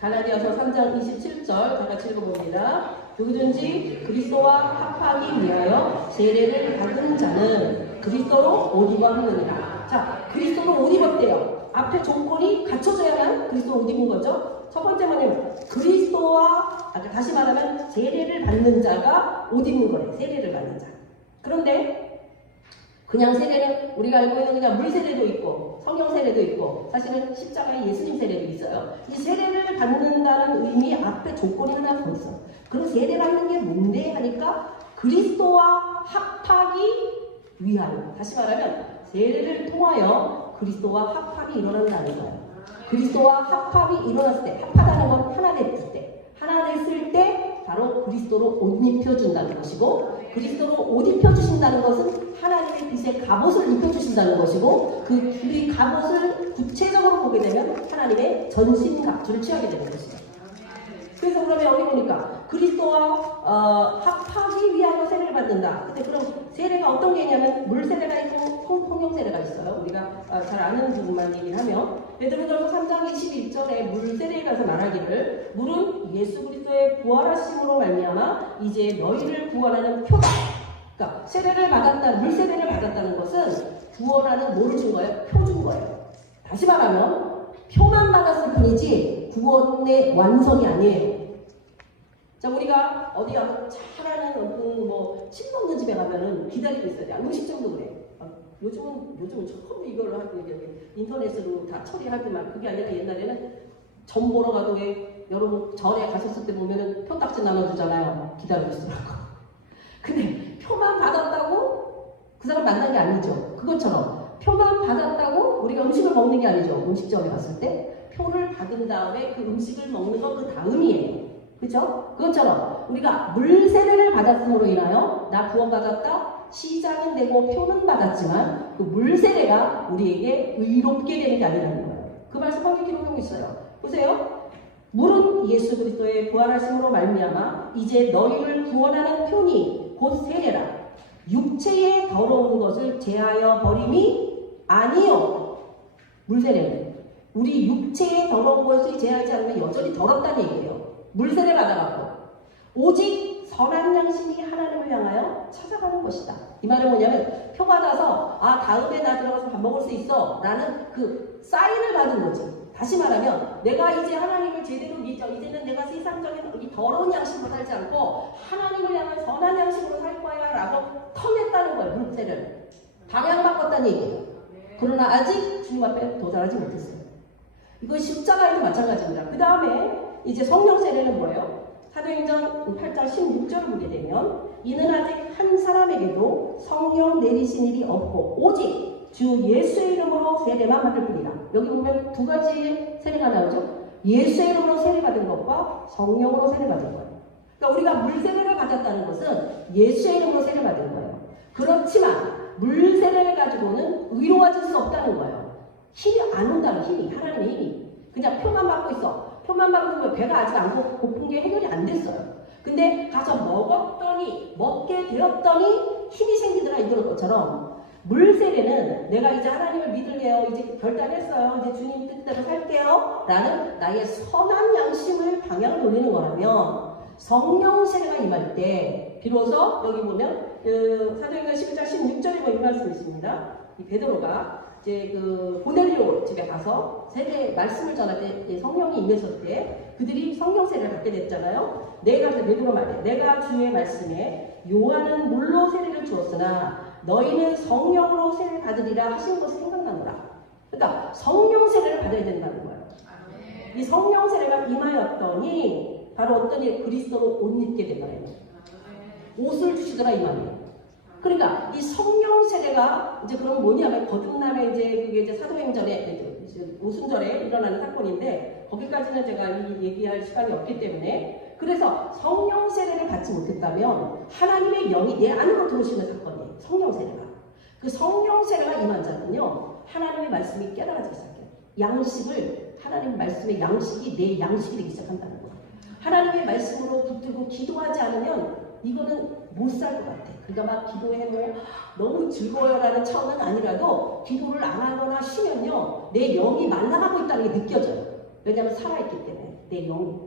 갈라디아서 3장 27절 다 같이 읽어봅니다. 누구든지 그리스도와 합하기 위하여 세례를 받은 자는 그리스도로 옷 입었느니라. 자, 그리스도로 옷 입었대요. 앞에 조건이 갖춰져야만 그리스도 옷 입은 거죠. 첫 번째 뭐냐면 그리스도와 다시 말하면 세례를 받는 자가 옷 입는 거예요. 세례를 받는 자. 그런데 그냥 세례는 우리가 알고 있는 그냥 물 세례도 있고 성령 세례도 있고 사실은 십자가에 예수님 세례도 있어요. 이 세례를 받는다는 의미 앞에 조건이 하나 더 있어요. 그럼 세례라는 게 뭔데 하니까 그리스도와 합하기 위하여. 다시 말하면 세례를 통하여 그리스도와 합합이 일어난다는 거예요. 그리스도와 합합이 일어났을 때, 합하다는 건 하나 됐을 때, 하나 됐을 때 바로 그리스도로 옷 입혀준다는 것이고, 그리스도로 옷 입혀주신다는 것은 하나님의 빛의 갑옷을 입혀주신다는 것이고, 그 갑옷을 구체적으로 보게 되면 하나님의 전신갑주를 취하게 되는 것이죠. 그래서 그러면 여기 보니까 그리스도와 합하기 위하여 세례를 받는다. 근데 그럼 세례가 어떤 게 있냐면 물 세례가 있고 성령 세례가 있어요. 우리가 잘 아는 부분만 얘기를 하면 베드로전서 3장 21절에 물 세례에 가서 말하기를 물은 예수 그리스도의 부활하심으로 말미암아 이제 너희를 구원하는 표다. 그러니까 세례를 받았다, 물 세례를 받았다는 것은 구원하는 뭐를 준 거예요? 표 준 거예요. 다시 말하면 표만 받았을 뿐이지 구원의 완성이 아니에요. 자, 우리가 어디 가서 잘하는 침 먹는 집에 가면은 기다리고 있어야 돼. 음식점도 그래. 요즘은 처음 이걸로 하고 인터넷으로 다 처리하지만 그게 아니라 옛날에는 전 보러 가도 왜 여러분 전에 가셨을 때 보면은 표딱지 나눠주잖아요. 기다려주시라고. 근데 표만 받았다고 그 사람 만난 게 아니죠. 그것처럼 표만 받았다고 우리가 음식을 먹는 게 아니죠. 음식점에 갔을 때 표를 받은 다음에 그 음식을 먹는 건 그 다음이에요. 그죠? 그것처럼 우리가 물세례를 받았음으로 인하여 나 구원받았다. 시작은 되고 표는 받았지만 그 물세례가 우리에게 의롭게 되는 게 아니라는 거예요. 그 말씀 확인 기록하고 있어요. 보세요. 물은 예수 그리스도의 부활하심으로 말미암아 이제 너희를 구원하는 표니 곧 세례라. 육체의 더러운 것을 제하여 버림이 아니요. 물세례는 우리 육체의 더러운 것을 제하지 않으면 여전히 더럽다는 얘기예요. 물세례 받아갖고 오직 선한 양심이 하나님을 향하여 찾아가는 것이다. 이 말은 뭐냐면 표 받아서 다음에 나 들어가서 밥 먹을 수 있어 라는 그 사인을 받은 거지. 다시 말하면 내가 이제 하나님을 제대로 믿죠. 이제는 내가 세상적인 이 더러운 양심으로 살지 않고 하나님을 향한 선한 양심으로 살 거야 라고 턴했다는 거예요. 물세례를 방향 바꿨다는 얘기예요. 그러나 아직 주님 앞에 도달하지 못했어요. 이건 십자가에도 마찬가지입니다. 그 다음에 이제 성령 세례는 뭐예요? 사도행전 8장 16절을 보게 되면 이는 아직 한 사람에게도 성령 내리신 일이 없고 오직 주 예수의 이름으로 세례만 받을 뿐이다. 여기 보면 두 가지의 세례가 나오죠. 예수의 이름으로 세례받은 것과 성령으로 세례받은 거예요. 그러니까 우리가 물세례를 가졌다는 것은 예수의 이름으로 세례받은 거예요. 그렇지만 물세례를 가지고는 의로워질 수 없다는 거예요. 힘이 안 온다는 힘이, 하나님의 힘이. 그냥 표만 받고 있어. 표만 받고 있으면 배가 아직 안 고픈 게 해결이 안 됐어요. 근데 가서 먹게 되었더니 힘이 생기더라 이런 것처럼 물세례는 내가 이제 하나님을 믿을게요. 이제 결단했어요. 이제 주님 뜻대로 살게요. 라는 나의 선한 양심을 방향을 돌리는 거라면 성령 세례가 임할 때 비로소 여기 보면 사도행전 11장 16절에 뭐 이 말씀이 있습니다. 이 베드로가 이제 그 고넬료 집에 가서 세례 말씀을 전할 때 성령이 임했을 때 그들이 성령 세례를 받게 됐잖아요. 내가 베드로 말해 내가 주의 말씀에 요한은 물로 세례를 주었으나 너희는 성령으로 세례 받으리라 하신 것을 생각나노라. 그러니까 성령 세례를 받아야 된다는 거예요. 이 성령 세례가 임하였더니 바로 어떤 일 그리스도로 옷 입게 된 거예요. 옷을 주시더라 이 말이에요. 그러니까 이 성령 세례가 이제 그럼 뭐냐면 거듭남의 이제 그게 이제 사도행전에 이제 오순절에 일어나는 사건인데 거기까지는 제가 얘기할 시간이 없기 때문에 그래서 성령 세례를 받지 못했다면 하나님의 영이 내 안으로 들어오시는 사건이에요. 성령 세례가. 그 성령 세례가 임한 자는요 하나님의 말씀이 깨달아지기 시작해요. 양식을 하나님 말씀의 양식이 내 양식이 되기 시작한다는 거예요. 하나님의 말씀으로 붙들고 기도하지 않으면 이거는 못 살 것 같아. 그러니까 막 기도해 뭐 너무 즐거워요라는 차원은 아니라도 기도를 안 하거나 쉬면요 내 영이 말라가고 있다는 게 느껴져요. 왜냐하면 살아있기 때문에 내 영이.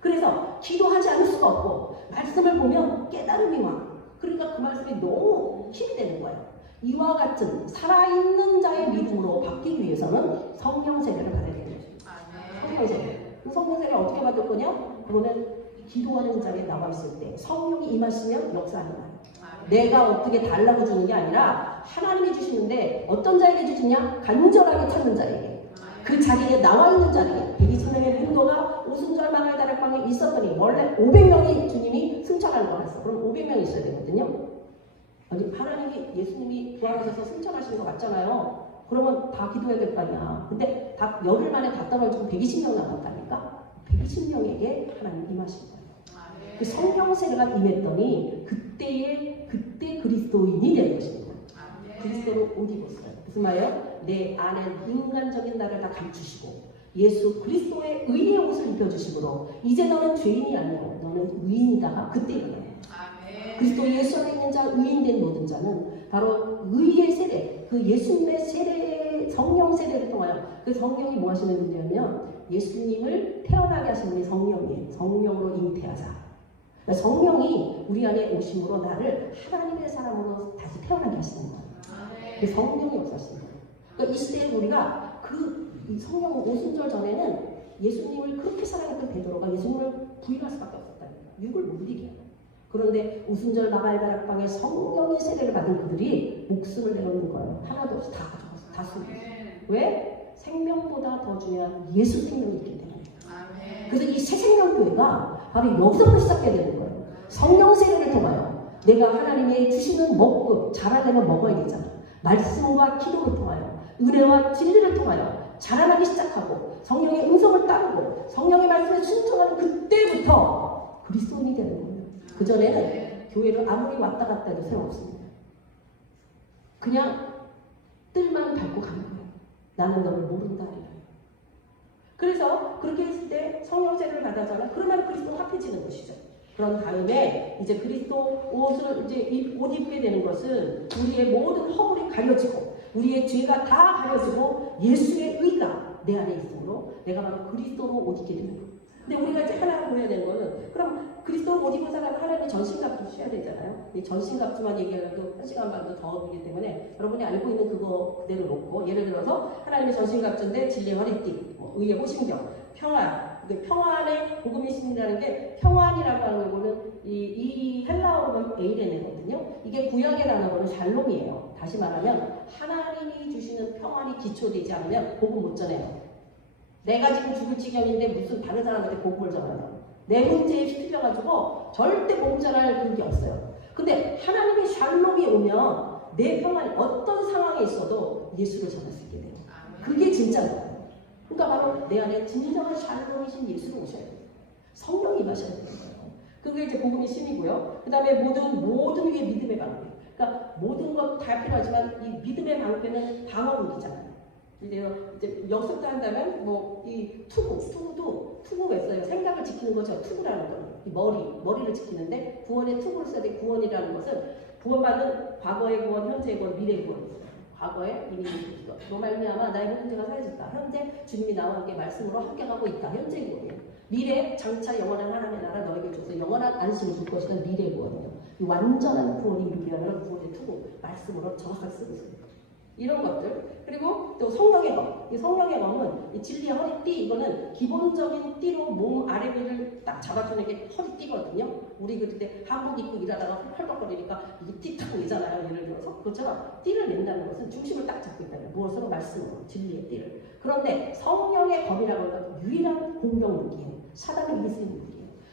그래서 기도하지 않을 수가 없고 말씀을 보면 깨달음이 와. 그러니까 그 말씀이 너무 힘이 되는 거예요. 이와 같은 살아있는 자의 믿음으로 바뀌기 위해서는 성령 세례를 받아야 되는 거죠. 성령 세례. 그 성령 세례를 어떻게 받을 거냐? 그거는 기도하는 자리에 나와 있을 때 성령이 임하시면 역사하는 거예요. 내가 어떻게 달라고 주는 게 아니라 하나님이 주시는데 어떤 자에게 주시냐? 간절하게 찾는 자에게. 그 자리에 나와 있는 자리에 120명의 빈도가 오순절 망할 다락방에 있었더니 원래 500명이 주님이 승천하는 거였어. 그럼 500명이 있어야 되거든요. 아니 하나님이 예수님이 부활하셔서 승천하시는 거 맞잖아요. 그러면 다 기도해야 될 거 아니야. 근데 다 열흘 만에 다 떨어지고 120명 남았다니까. 120명에게 하나님 임하신 거예요. 그 성령 세례가 임했더니 그때 그리스도인이 되는 것입니다. 그리스도로 옷 입었어요. 무슨 말이에요? 내 안에 인간적인 나를 다 감추시고 예수 그리스도의 의의 옷을 입혀주심으로 이제 너는 죄인이 아니고 너는 의인이다. 그때 일어나요. 그리스도 예수 안에 있는 자 의인된 모든 자는 바로 의의 세례, 그 예수님의 세례, 성령 세례를 통하여 그 성령이 뭐 하시는 분이냐면 예수님을 태어나게 하시는 분이 성령이에요. 성령으로 잉태하자. 그러니까 성령이 우리 안에 오심으로 나를 하나님의 사람으로 다시 태어나게 하시는 거예요. 그 성령이 역사하시는 거예요. 그러니까 이 시대에 우리가 이 성령 오순절 전에는 예수님을 그렇게 사랑했던 베드로가 예수님을 부인할 수밖에 없었다. 육을 못 이겨요. 그런데 오순절 나발다락방에 성령의 세례를 받은 그들이 목숨을 내놓는 거예요. 하나도 없이 다 가져갔어. 다 숨겼어. 왜? 생명보다 더 중요한 예수 생명이 있기 때문에. 그래서 이 새생명교회가 바로 여기서부터 시작해야 되는 거예요. 성령 세례를 통하여 내가 하나님의 주시는 먹고 자라내면 먹어야 되잖아. 말씀과 기도를 통하여 은혜와 진리를 통하여 자라나기 시작하고 성령의 음성을 따르고 성령의 말씀에 순종하는 그때부터 그리스도인이 되는 거예요. 그전에는 교회를 아무리 왔다 갔다 해도 소용없습니다. 그냥 뜰만 밟고 가는 거예요. 나는 너를 모른다. 그래서 그렇게 했을 때 성령 세례를 받아잖아요. 그러면 그리스도가 합해지는 것이죠. 그런 다음에 이제 그리스도 옷을 이제 옷 입게 되는 것은 우리의 모든 허물이 가려지고 우리의 죄가 다 가려지고 예수의 의가 내 안에 있으므로 내가 바로 그리스도로 옷 입게 되는 거예요. 근데 우리가 이제 하나 보여야 되는 거는 그럼 그리스도로 옷 입은 사람은 하나님의 전신갑주 써야 되잖아요. 이 전신갑주만 얘기하려도 1시간 반도 더 들기 때문에 여러분이 알고 있는 그거 그대로 놓고 예를 들어서 하나님의 전신갑주인데 진리의 허리띠, 의의 호심경, 평안. 평안의 복음이 있습니다는 게 평안이라고 하는 거는 이 헬라어로 보면 에이레네거든요. 이게 구약의 단어로는 샬롬이에요. 다시 말하면 하나님이 주시는 평안이 기초되지 않으면 복음 못 전해요. 내가 지금 죽을 지경인데 무슨 다른 사람한테 복음을 전하냐. 내 문제에 휘둘려가지고 절대 복음 전할 그런 게 없어요. 근데 하나님의 샬롬이 오면 내 평안이 어떤 상황에 있어도 예수를 전할 수 있게 돼요. 그게 진짜예요. 그러니까 바로 내 안에 진정한 샬롬이신 예수로 오셔야 돼요. 성령이 임하셔야 돼요. 그게 이제 복음의 심이고요. 그 다음에 모든 위에 믿음의 방패. 그러니까 모든 것 다 필요하지만 이 믿음의 방패는 방어무기잖아요. 이제 역습도 한다면 뭐 이 투구가 있어요. 생각을 지키는 거죠. 투구라는 거는 이 머리를 지키는데 구원의 투구를 써야 돼. 구원이라는 것은 구원받은 과거의 구원, 현재의 구원, 미래의 구원이 있어요. 과거에 이미 있어. 너 말미암아 나의 모든 죄가 사해졌다. 현재 주님이 나와 함께 말씀으로 함께 가고 있다. 현재 구원이에요. 미래 장차 영원한 하나님의 나라 너에게 줘서 영원한 안식을 줄 것이다. 미래 구원이에요. 이 완전한 구원이 미래하는 구원의 투구 말씀으로 정확하게 쓰고 있습니다. 이런 것들 그리고 또 성령의 검. 이 성령의 검은 이 진리의 허리띠 이거는 기본적인 띠로 몸 아래 위를 딱 잡아주는 게 허리띠거든요. 우리 그때 한복 입고 일하다가 펄럭거리니까 이게 띠 타고 있잖아요. 예를 들어서 그것처럼 띠를 낸다는 것은 중심을 딱 잡고 있다는 거예요. 무엇으로 말씀으로 진리의 띠를. 그런데 성령의 검이라고 하는 건 유일한 공격 무기예요. 사단을 이길 수 있는 무기예요.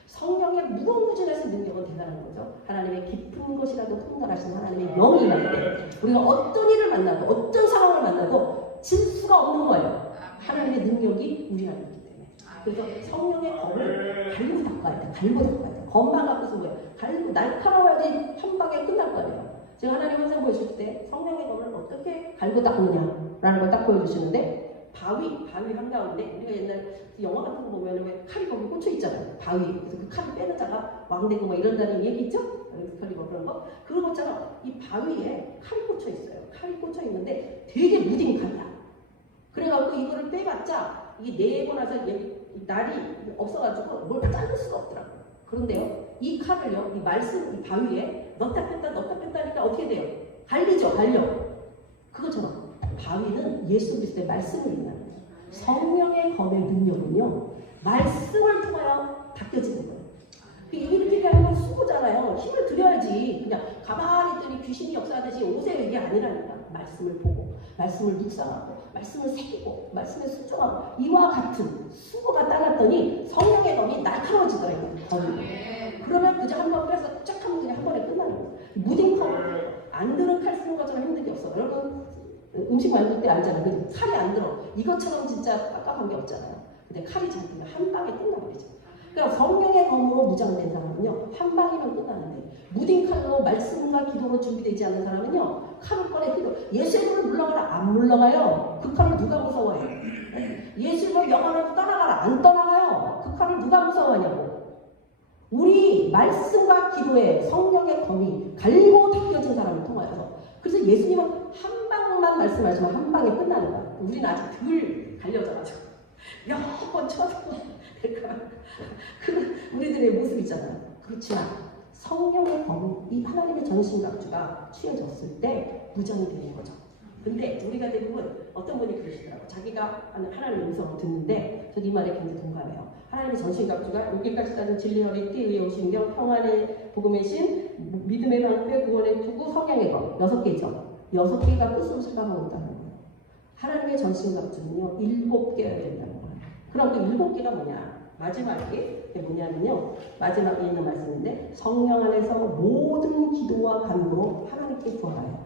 성령의 무궁무진해서 능력은 대단한 거죠. 하나님의 깊은 것이라도 통달하신 하나님의 영이 임할 때 우리가 어떤 일을 만나도 어떤 상황을 만나도 질 수가 없는 거예요. 하나님의 능력이 우리 안에 있기 때문에. 그래서 성령의 검을 갈고 닦아야 돼. 갈고 닦아야 돼. 검만 갖고서 뭐예요? 갈고 날카로워야지 한 방에 끝날 거예요. 제가 하나님 항상 보여주실 때 성령의 검을 어떻게 갈고 닦느냐라는 걸 딱 보여주시는데 바위 한가운데 우리가 옛날 영화 같은 거 보면 왜 칼이 거기 꽂혀 있잖아요. 바위. 그래서 그 칼을 빼는 자가 왕되고 막 이런다는 얘기 있죠? 칼이 뭐 그런 거. 그런 것처럼 이 바위에 칼이 꽂혀 있어요. 칼이 꽂혀 있는데 되게 무딘 칼이야. 그래갖고 이거를 빼봤자 이게 내고 나서 날이 없어가지고 뭘 자를 수가 없더라고요. 그런데요, 이 칼을요, 이 말씀, 이 바위에 넣다 뺐다 하니까 어떻게 돼요? 갈리죠, 갈려. 그것처럼. 바위는 예수 그리스도의 말씀을 의미하는 거예요. 성령의 검의 능력은요, 말씀을 통하여 닦여지는 거예요. 이렇게 하는 건 수고잖아요. 힘을 들여야지. 그냥 가만히 있더니 귀신이 역사하듯이 오세요 이게 아니라니까. 말씀을 보고, 말씀을 묵상하고, 말씀을 새기고, 말씀에 순종하고 이와 같은 수고가 따랐더니 성령의 검이 날카로워지더라고요. 검이. 그러면 그저 한 번 빼서 쫙 하면 그냥 한 번에 끝나는 거예요. 무딘 검, 안 드는 칼 쓰는 것처럼 힘든 게 없어. 여러분 음식 만들 때 알잖아요. 근데 칼이 안 들어. 이것처럼 진짜 깝깝한 게 없잖아요. 근데 칼이 잘 들면 한 방에 끝나버리죠. 그러니까 성령의 검으로 무장된 사람은요, 한 방이면 끝나는데 무딘 칼로 말씀과 기도로 준비되지 않은 사람은요, 칼을 꺼내 휘둘러. 예수의 이름을 물러가라. 안 물러가요. 그 칼을 누가 무서워해요? 예수의 이름을 영원하로 떠나가라. 안 떠나가요. 그 칼을 누가 무서워하냐고. 우리 말씀과 기도에 성령의 검이 갈고 닦여진 사람을 통하여서. 그래서 예수님은 한 방만 말씀하시면 한 방에 끝나는 거야. 우리는 아직 덜 갈려져가지고 몇 번 쳐서 될까? 그 우리들의 모습이잖아요. 그렇지만 성령의 검, 이 하나님의 전신갑주가 취해졌을 때 무장이 되는 거죠. 근데 우리가 대부분 어떤 분이 그러시더라고요. 자기가 하나님의 음성을 듣는데 저도 이 말에 굉장히 동감해요. 하나님의 전신갑주가 여기까지 따진 진리 허리띠, 의의 오신경, 평안의 복음의 신, 믿음의 방패, 구원의 투구, 성령의 검 6개죠. 6개가 끝으로 생각하고 있다는 거예요. 하나님의 전신갑주는요 7개여야 된다는 거예요. 그럼 그 7개가 뭐냐? 마지막이 뭐냐면요. 마지막에 있는 말씀인데 성령 안에서 모든 기도와 간구로 하나님께 구하라요.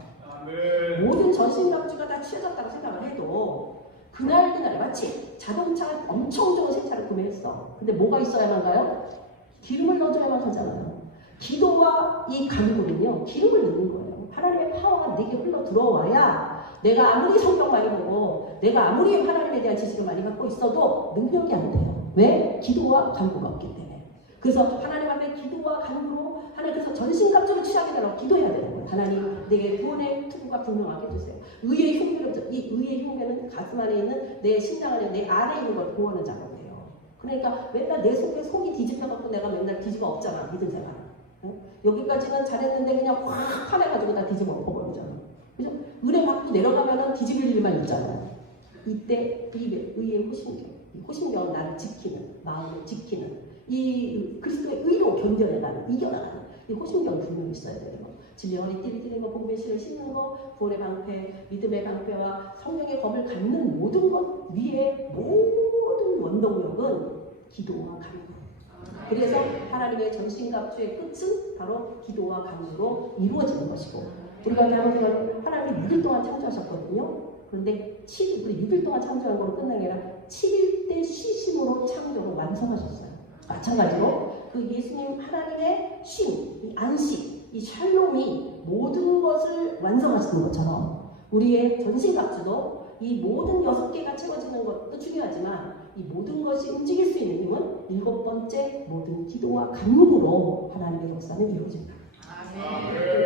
모든 전신갑주가 다 치워졌다고 생각을 해도 그날 마치 자동차가 엄청 좋은 새 차를 구매했어. 근데 뭐가 있어야만 가요? 기름을 넣어줘야만 하잖아요. 기도와 이 간구는요, 기름을 넣는 거예요. 하나님의 파워가 내게 흘러 들어와야 내가 아무리 성경 많이 보고 내가 아무리 하나님에 대한 지식을 많이 갖고 있어도 능력이 안 돼요. 왜? 기도와 간구가 없기 때문에. 그래서 하나님 앞에 기도와 간구로 하나님께서 전신갑주를 취하게 되라고 기도해야 되는 거예요. 하나님 내게 구원의 투구가 분명하게 해주세요. 의의 흉배를, 이 의의 흉배는 가슴 안에 있는 내 심장 안에 내 안에 있는 걸 구하는 작업이에요. 그러니까 맨날 내 속이 뒤집혀갖고 내가 맨날 뒤집어 엎잖아. 믿음 생활. 여기까지는 잘했는데 그냥 확 화내가지고 다 뒤집어 엎어버리잖아. 그죠? 은혜 받고 내려가면은 뒤집을 일만 있잖아요. 이때 의의 호심경, 이 호심경은 나를 지키는, 마음을 지키는, 이 그리스도의 의로 견뎌내가는, 이겨나가는 이 호심경을 분명히 있어야 돼요. 진리의 허리띠를 띠는 거, 복음의 실을 신는 거, 구원의 방패, 믿음의 방패와 성령의 검을 갖는 모든 것 위에 모든 원동력은 기도와 간구. 그래서 하나님의 전신갑주의 끝은 바로 기도와 간구로 이루어지는 것이고, 우리가 하나님이 6일 동안 창조하셨거든요. 그런데 우리 6일 동안 창조한 거로 끝난 게 아니라 7일 때 쉬심으로 창조를 완성하셨어요. 마찬가지로 그 예수님 하나님의 쉼, 이 안식, 이 샬롬이 모든 것을 완성하시는 것처럼 우리의 전신갑주도 이 모든 6개가 채워지는 것도 중요하지만 이 모든 것이 움직일 수 있는 힘은 7번째 모든 기도와 간구로 하나님의 역사는 이루어집니다.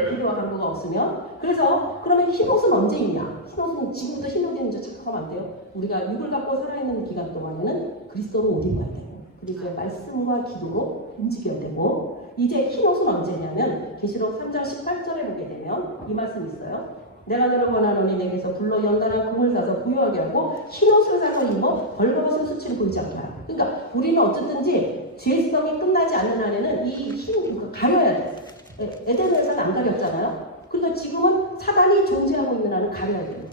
기도와 간구가 없으면. 그래서 그러면 흰옷은 언제 입냐? 흰옷은 지금부터 흰옷 입는 줄 착각하면 안 돼요. 우리가 육을 갖고 살아있는 기간 동안에는 그리스도로 옷 입어야 돼요. 그리고 말씀과 기도로 움직여야 되고, 이제 흰옷은 언제냐면 계시록 3장 18절에 보게 되면 이 말씀이 있어요. 내가 너를 원하노니 내게서 불로 연단한 금을 사서 부유하게 하고 흰옷을 사서 입어 벌거벗은 수치를 보이지 않게 하라. 그러니까 우리는 어쨌든지 죄성이 끝나지 않는 한에는 이 흰 가려야 돼. 에덴에서는 안 가렸잖아요. 그러니까 지금은 사단이 존재하고 있는 한은 가려야 돼요.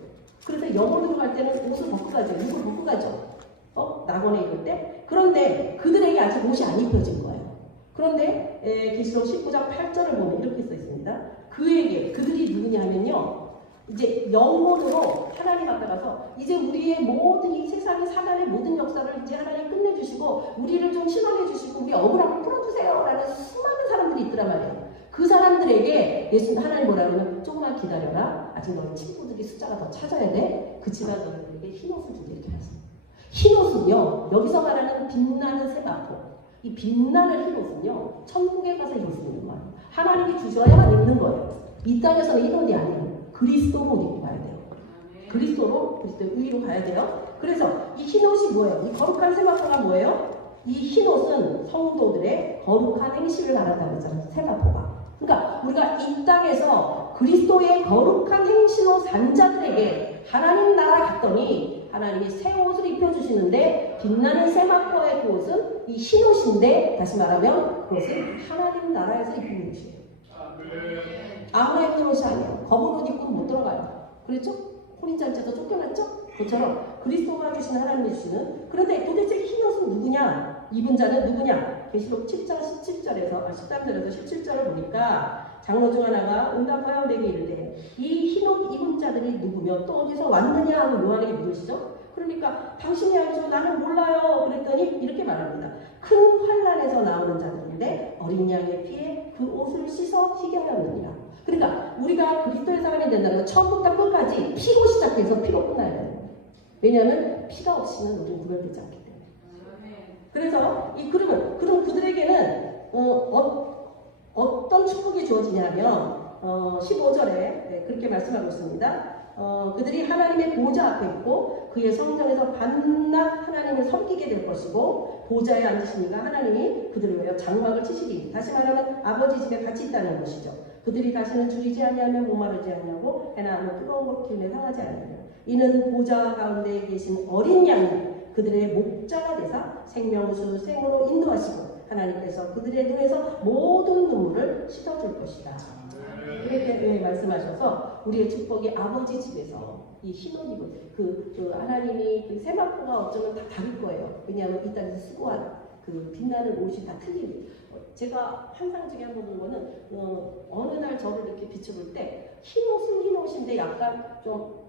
그래서 영혼으로 갈 때는 옷을 벗고 가죠. 입을 벗고 가죠. 낙원에 입을 때. 그런데 그들에게 아직 옷이 안 입혀진 거예요. 그런데 계시록 19장 8절을 보면 이렇게 써 있습니다. 그들이 누구냐면요, 이제 영혼으로 하나님 앞에 가서 이제 우리의 모든 이 세상의 사단의 모든 역사를 이제 하나님 끝내주시고 우리를 좀 신원해 주시고 우리 억울함을 풀어주세요 라는 수많은 사람들이 있더란 말이에요. 그 사람들에게 예수님 하나님 뭐라 그러면 조금만 기다려라. 아직 너희 친구들이 숫자가 더 찾아야 돼. 그치만 너희들에게 흰옷을 주게 이렇게 말씀합니다. 흰옷은요, 여기서 말하는 빛나는 세마포, 이 빛나는 흰옷은요 천국에 가서 입을 수 있는 거예요. 하나님이 주셔야만 입는 거예요. 이 땅에서는 이런 게 아니에요. 그리스도로 옷 입고 가야 돼요. 그리스도의 의로 가야 돼요. 그래서 이 흰옷이 뭐예요? 이 거룩한 세마포가 뭐예요? 이 흰옷은 성도들의 거룩한 행실을 말한다고 했잖아요. 세마포가. 그러니까 우리가 이 땅에서 그리스도의 거룩한 행실로 산 자들에게 하나님 나라 갔더니 하나님이 새 옷을 입혀주시는데 빛나는 세마포의 그 옷은 이 흰옷인데, 다시 말하면 그것은 하나님 나라에서 입히는 옷이에요. 아무나 입는 옷이 아니에요. 검은 옷 입고는 못 들어가요. 그렇죠? 혼인잔치에서 쫓겨났죠? 그것처럼 그리스도가 주시는 하나님이 주시는. 그런데 도대체 흰옷은 누구냐? 입은 자는 누구냐? 계시록 7장 13절에서 17절을 보니까 장로 중 하나가 응답하여 내게 이르되 이 흰옷 입은 자들이 누구며 또 어디서 왔느냐 하고 요한에게 물으시죠. 그러니까 당신이 알죠? 나는 몰라요. 그랬더니 이렇게 말합니다. 큰 환난에서 나오는 자들인데 어린 양의 피에 그 옷을 씻어 희게 하였느니라. 그러니까 우리가 그리스도의 사람이 된다는 건 처음부터 끝까지 피로 시작해서 피로 끝나야 돼요. 왜냐하면 피가 없이는 우리는 구별되지 않기 때문에. 그래서 그럼 그들에게는 어떤 축복이 주어지냐면 15절에 그렇게 말씀하고 있습니다. 그들이 하나님의 보좌 앞에 있고 그의 성전에서 밤낮 하나님을 섬기게 될 것이고 보좌에 앉으시니까 하나님이 그들을 위하여 장막을 치시리. 다시 말하면 아버지 집에 같이 있다는 것이죠. 그들이 다시는 줄이지 아니하며 목마르지 아니하고 해나 아무 뜨거운 것 기운에 상하지 아니하며 이는 보좌 가운데 계신 어린 양이 그들의 목자가 되사 생명수 생으로 인도하시고 하나님께서 그들의 눈에서 모든 눈물을 씻어줄 것이다. 이렇게 말씀하셔서 우리의 축복이 아버지 집에서 이 흰옷 입은 그 하나님이 그 세마포가 어쩌면 다 다를 거예요. 왜냐하면 이 땅에서 수고한 그 빛나는 옷이 다 틀립니다. 제가 환상 중에 한 번 본 거는 어느 날 저를 이렇게 비춰볼 때 흰 옷은 흰 옷인데 약간 좀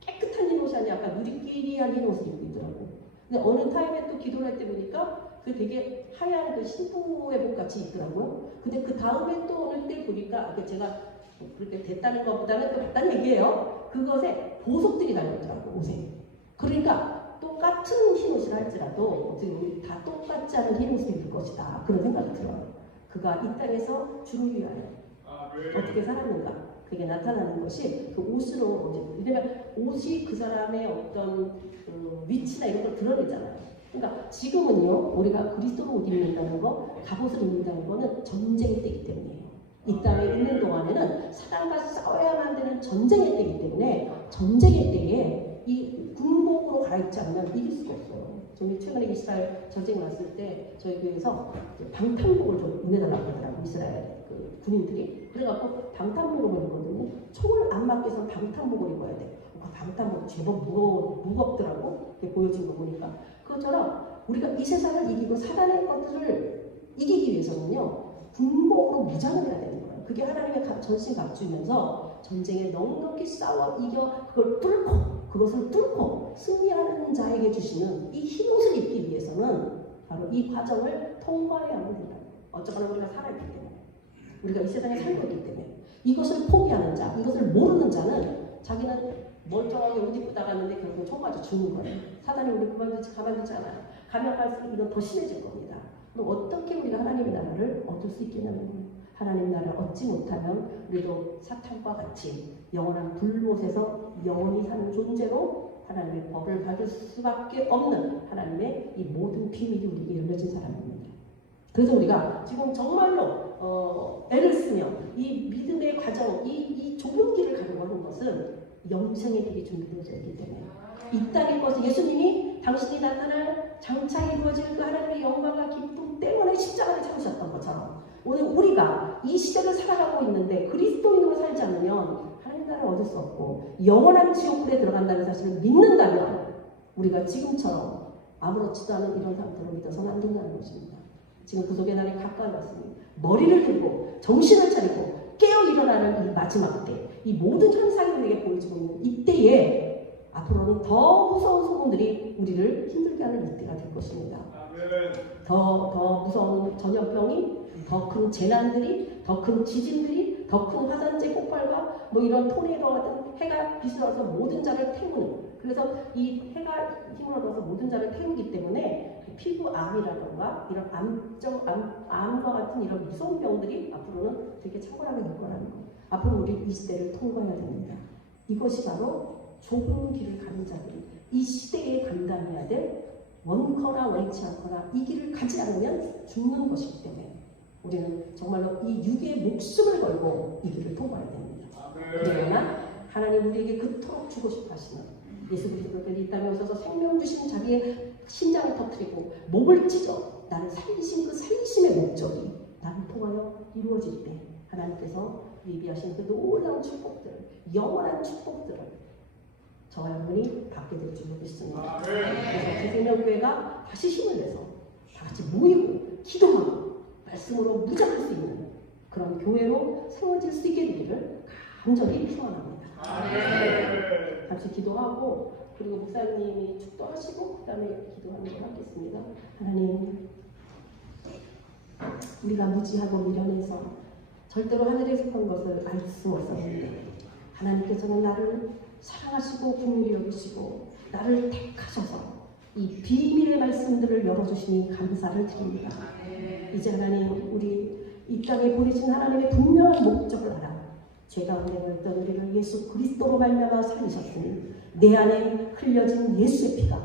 깨끗한 흰 옷이 아니라 약간 누리끼리한 흰 옷을 입고 있더라고요. 근데 어느 타임에 또 기도를 할 때 보니까 그 되게 하얀 그 신부의 복 같이 있더라고요. 근데 그 다음에 또 어느 때 보니까 제가 그렇게 됐다는 것보다는 또 같다는 얘기예요. 그것에 보석들이 달렸더라고요, 옷에. 그러니까 똑같은 흰 옷을 할지라도 어떻게 우리 다 똑같지 않은 흰 옷을 입을 것이다. 그런 생각이 들어요. 그가 이 땅에서 주를 위하여 어떻게 살았는가. 그게 나타나는 것이 그 옷으로, 왜냐면 옷이 그 사람의 어떤 그 위치나 이런 걸 드러내잖아요. 그러니까 지금은요, 우리가 그리스도로 옷 입는다는 거, 갑옷을 입는다는 거는 전쟁의 때이기 때문이에요. 이 땅에 있는 동안에는 사단과 싸워야만 되는 전쟁의 때이기 때문에 전쟁의 때에 이 군복으로 갈아입지 않으면 이길 수가 없어요. 저희 최근에 이스라엘 전쟁 왔을 때 저희 교회에서 방탄복을 좀 보내달라고 하더라고요. 이스라엘 그 군인들이. 그래갖고 방탄복을 입거든요. 총을 안 맞기 위해서 방탄복을 입어야 돼. 그 방탄복 제법 무겁더라고. 보여준 거 보니까. 그것처럼 우리가 이 세상을 이기고 사단의 것들을 이기기 위해서는요. 군복으로 무장을 해야 되는 거예요. 그게 하나님의 전신 갖추면서 전쟁에 넉넉히 싸워 이겨 그것을 뚫고 승리하는 자에게 주시는 이 흰옷을 입기 위해서는 바로 이 과정을 통과해야만 된다. 어쩌거나 우리가 살아있기 때문에, 우리가 이 세상에 살고 있기 때문에 이것을 포기하는 자, 이것을 모르는 자는 자기는 멀쩡하게 옷 입고 나갔는데 결국 총 맞아 죽는 거예요. 사단이 우리 가만두지 않아요. 가면 갈수록 이건 더 심해질 겁니다. 그럼 어떻게 우리가 하나님의 나라를 얻을 수 있겠냐면, 하나님의 나라를 얻지 못하면 우리도 사탄과 같이 영원한 불못에서 영원히 사는 존재로 하나님의 법을 받을 수밖에 없는 하나님의 이 모든 비밀이 우리에게 열려진 사람입니다. 그래서 우리가 지금 정말로 애를 쓰며 이 믿음의 과정, 이 좁은 길을 가려고 하는 것은 영생의 길이 준비되어져 있기 때문에, 이 땅의 것은 예수님이 당신이 나타날 장차 이루어질 그 하나님의 영광과 기쁨 때문에 십자가를 참으셨던 것처럼, 오늘 우리가 이 시대를 살아가고 있는데 그리스도인으로 살지 않으면 하나님 나라를 얻을 수 없고 영원한 지옥불에 들어간다는 사실을 믿는다면 우리가 지금처럼 아무렇지도 않은 이런 상태로 믿어서는 안 된다는 것입니다. 지금 구속의 날이 가까이 왔습니다. 머리를 들고 정신을 차리고 깨어 일어나는 이 마지막 때, 이 모든 현상이 우리에게 보여지고 있는 이때에 앞으로는 더 무서운 소문들이 우리를 힘들게 하는 이때가 될 것입니다. 더 무서운 전염병이, 더 큰 재난들이, 더 큰 지진들이, 더 큰 화산재 폭발과 뭐 이런 토네이도와 같은 해가 빛을 얻어서 모든 자를 태우는, 그래서 이 해가 힘을 얻어서 모든 자를 태우기 때문에 피부암이라던가 이런 암과 같은 이런 무서운 병들이 앞으로는 되게 창궐하게 될 거라는 거. 앞으로 우리 이 시대를 통과해야 됩니다. 이것이 바로 좁은 길을 가는 자들이 이 시대에 감당해야 될, 원커나 원치 않거나 이 길을 가지 않으면 죽는 것이기 때문에 우리는 정말로 이 육의 목숨을 걸고 이 길을 통과해야 됩니다. 그러나 하나님 우리에게 그토록 주고 싶어 하시는 예수 그리스도께서 이 땅에 오셔서 생명 주신 자기의 심장을 터뜨리고 목을 찢어 나를 살리신 그 살리심의 목적이 나를 통하여 이루어질 때 하나님께서 예비하신 그 놀라운 축복들, 영원한 축복들을 저와 여러분이 받게 될 줄 믿습니다. 그래서 재생명교회가 다시 힘을 내서 다 같이 모이고 기도하고 말씀으로 무장할 수 있는 그런 교회로 세워질 수 있게 되기를 간절히 소원합니다. 같이 기도하고, 그리고 목사님이 축도하시고 그 다음에 기도하는 걸 하겠습니다. 하나님, 우리가 무지하고 미련해서 절대로 하늘에 속한 것을 알 수 없었는데 하나님께서는 나를 사랑하시고 긍휼히 여기시고 나를 택하셔서 이 비밀의 말씀들을 열어주시니 감사를 드립니다. 이제 하나님, 우리 이 땅에 보내신 하나님의 분명한 목적을 알아 죄 가운데 있던 우리를 예수 그리스도로 말미암아 살리셨으니 내 안에 흘려진 예수의 피가,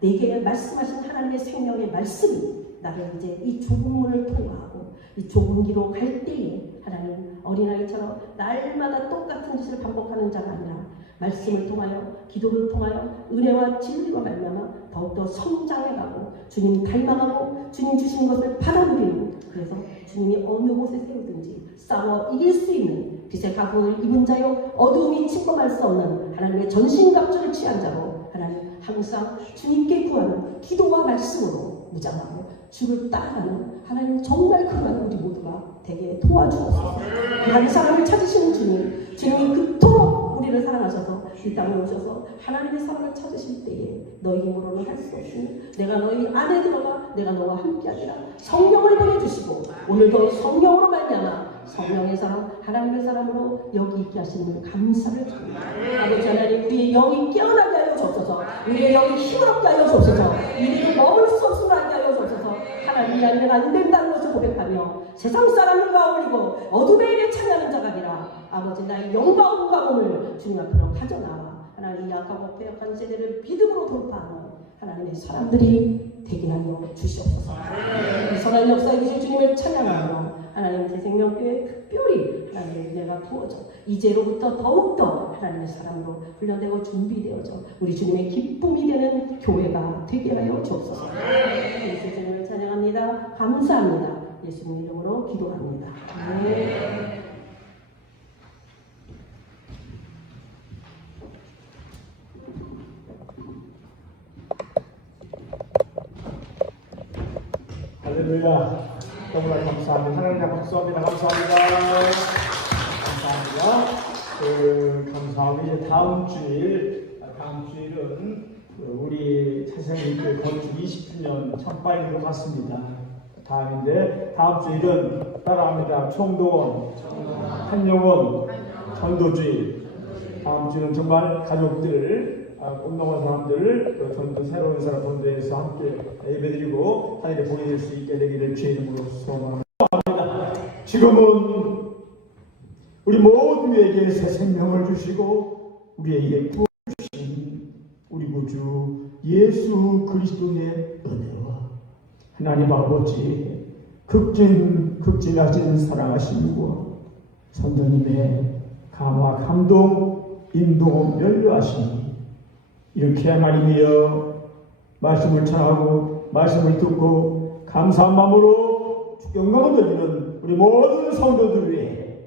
내게 말씀하신 하나님의 생명의 말씀이 나를 이제 이 좁은 문을 통과하고 이 좁은 길로 갈 때에 하나님, 어린아이처럼 날마다 똑같은 짓을 반복하는 자가 아니라 말씀을 통하여, 기도를 통하여 은혜와 진리로 말미암아 더욱더 성장해가고 주님 닮아가고 주님 주신 것을 받아들이는, 그래서 주님이 어느 곳에 세우든지 싸워 이길 수 있는 빛의 가구를 입은 자요 어두움이 침범할 수 없는 하나님의 전신갑주를 취한 자로 하나님 항상 주님께 구하는 기도와 말씀으로 무장하고 주를 따라가는 하나님 정말 그러한 우리 모두가 되게 도와주옵소서. 한 사람을 찾으시는 주님, 주님이 그토록 우리를 사랑하셔서 이 땅에 오셔서 하나님의 사랑을 찾으실 때에 너희 힘으로는 할 수 없으니 내가 너희 안에 들어가 내가 너와 함께하리라. 성령을 보내주시고 오늘도 성령으로 말미암아 성령의 사람, 하나님의 사람으로 여기 있게 하시는 감사를 드립니다. 아버지 하나님, 우리의 영이 깨어나게 하여 주옵소서. 우리의 영이 힘을 얻게 하여 주옵소서. 이리로 머물 수 없음을 알게 하여 주옵소서. 하나님이 아니면 안 된다는 것을 고백하며 세상 사람들과 어울리고 어둠의 일에 참여하는 자가 아니라 아버지 나의 영광과 몸을 주님 앞으로 가져나와 하나님 약하고 패역한 세대를 믿음으로 돌파하는 하나님의 사람들이 되게 하여 주시옵소서. 이 선한 역사에 계신 주님을 찬양하며 하나님 새생명교회 특별히 하나님의 은혜가 부어져 이제로부터 더욱더 하나님의 사람으로 훈련되고 준비되어져 우리 주님의 기쁨이 되는 교회가 되게 하여 주옵소서. 예수 주님을 찬양합니다. 감사합니다. 예수님 이름으로 기도합니다. 아멘. 할렐루야. 너무나 감사합니다. 하나님 박수합니다. 감사합니다. 감사합니다. 감사하고 이제 다음 주일은 우리 차생님교회 건축 20주년 참빠인 것 같습니다. 다음 주일은 따라합니다. 총동원, 한영원, 전도주일. 다음 주는 정말 가족들, 꿈나온 사람들, 전도 새로운 사람 본대에서 함께 예배드리고 하늘에 보게 될 수 있게 되기를 주의 이름으로 소원합니다. 지금은 우리 모두에게 새 생명을 주시고 우리에게 구원주신 우리 구주 예수 그리스도의 은혜와 하나님 아버지 극진하신 사랑하심과 성령님의 감화 감동 인도 연료하심이 이렇게 하나님이여 말씀을 전하고 말씀을 듣고 감사한 마음으로 영광을 드리는 우리 모든 성도들 위해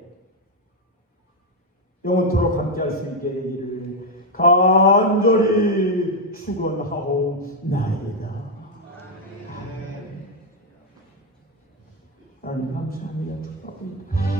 영원토록 함께할 수 있게 되기를 간절히 축원하옵나이다. 하나님 감사합니다. 축복합니다.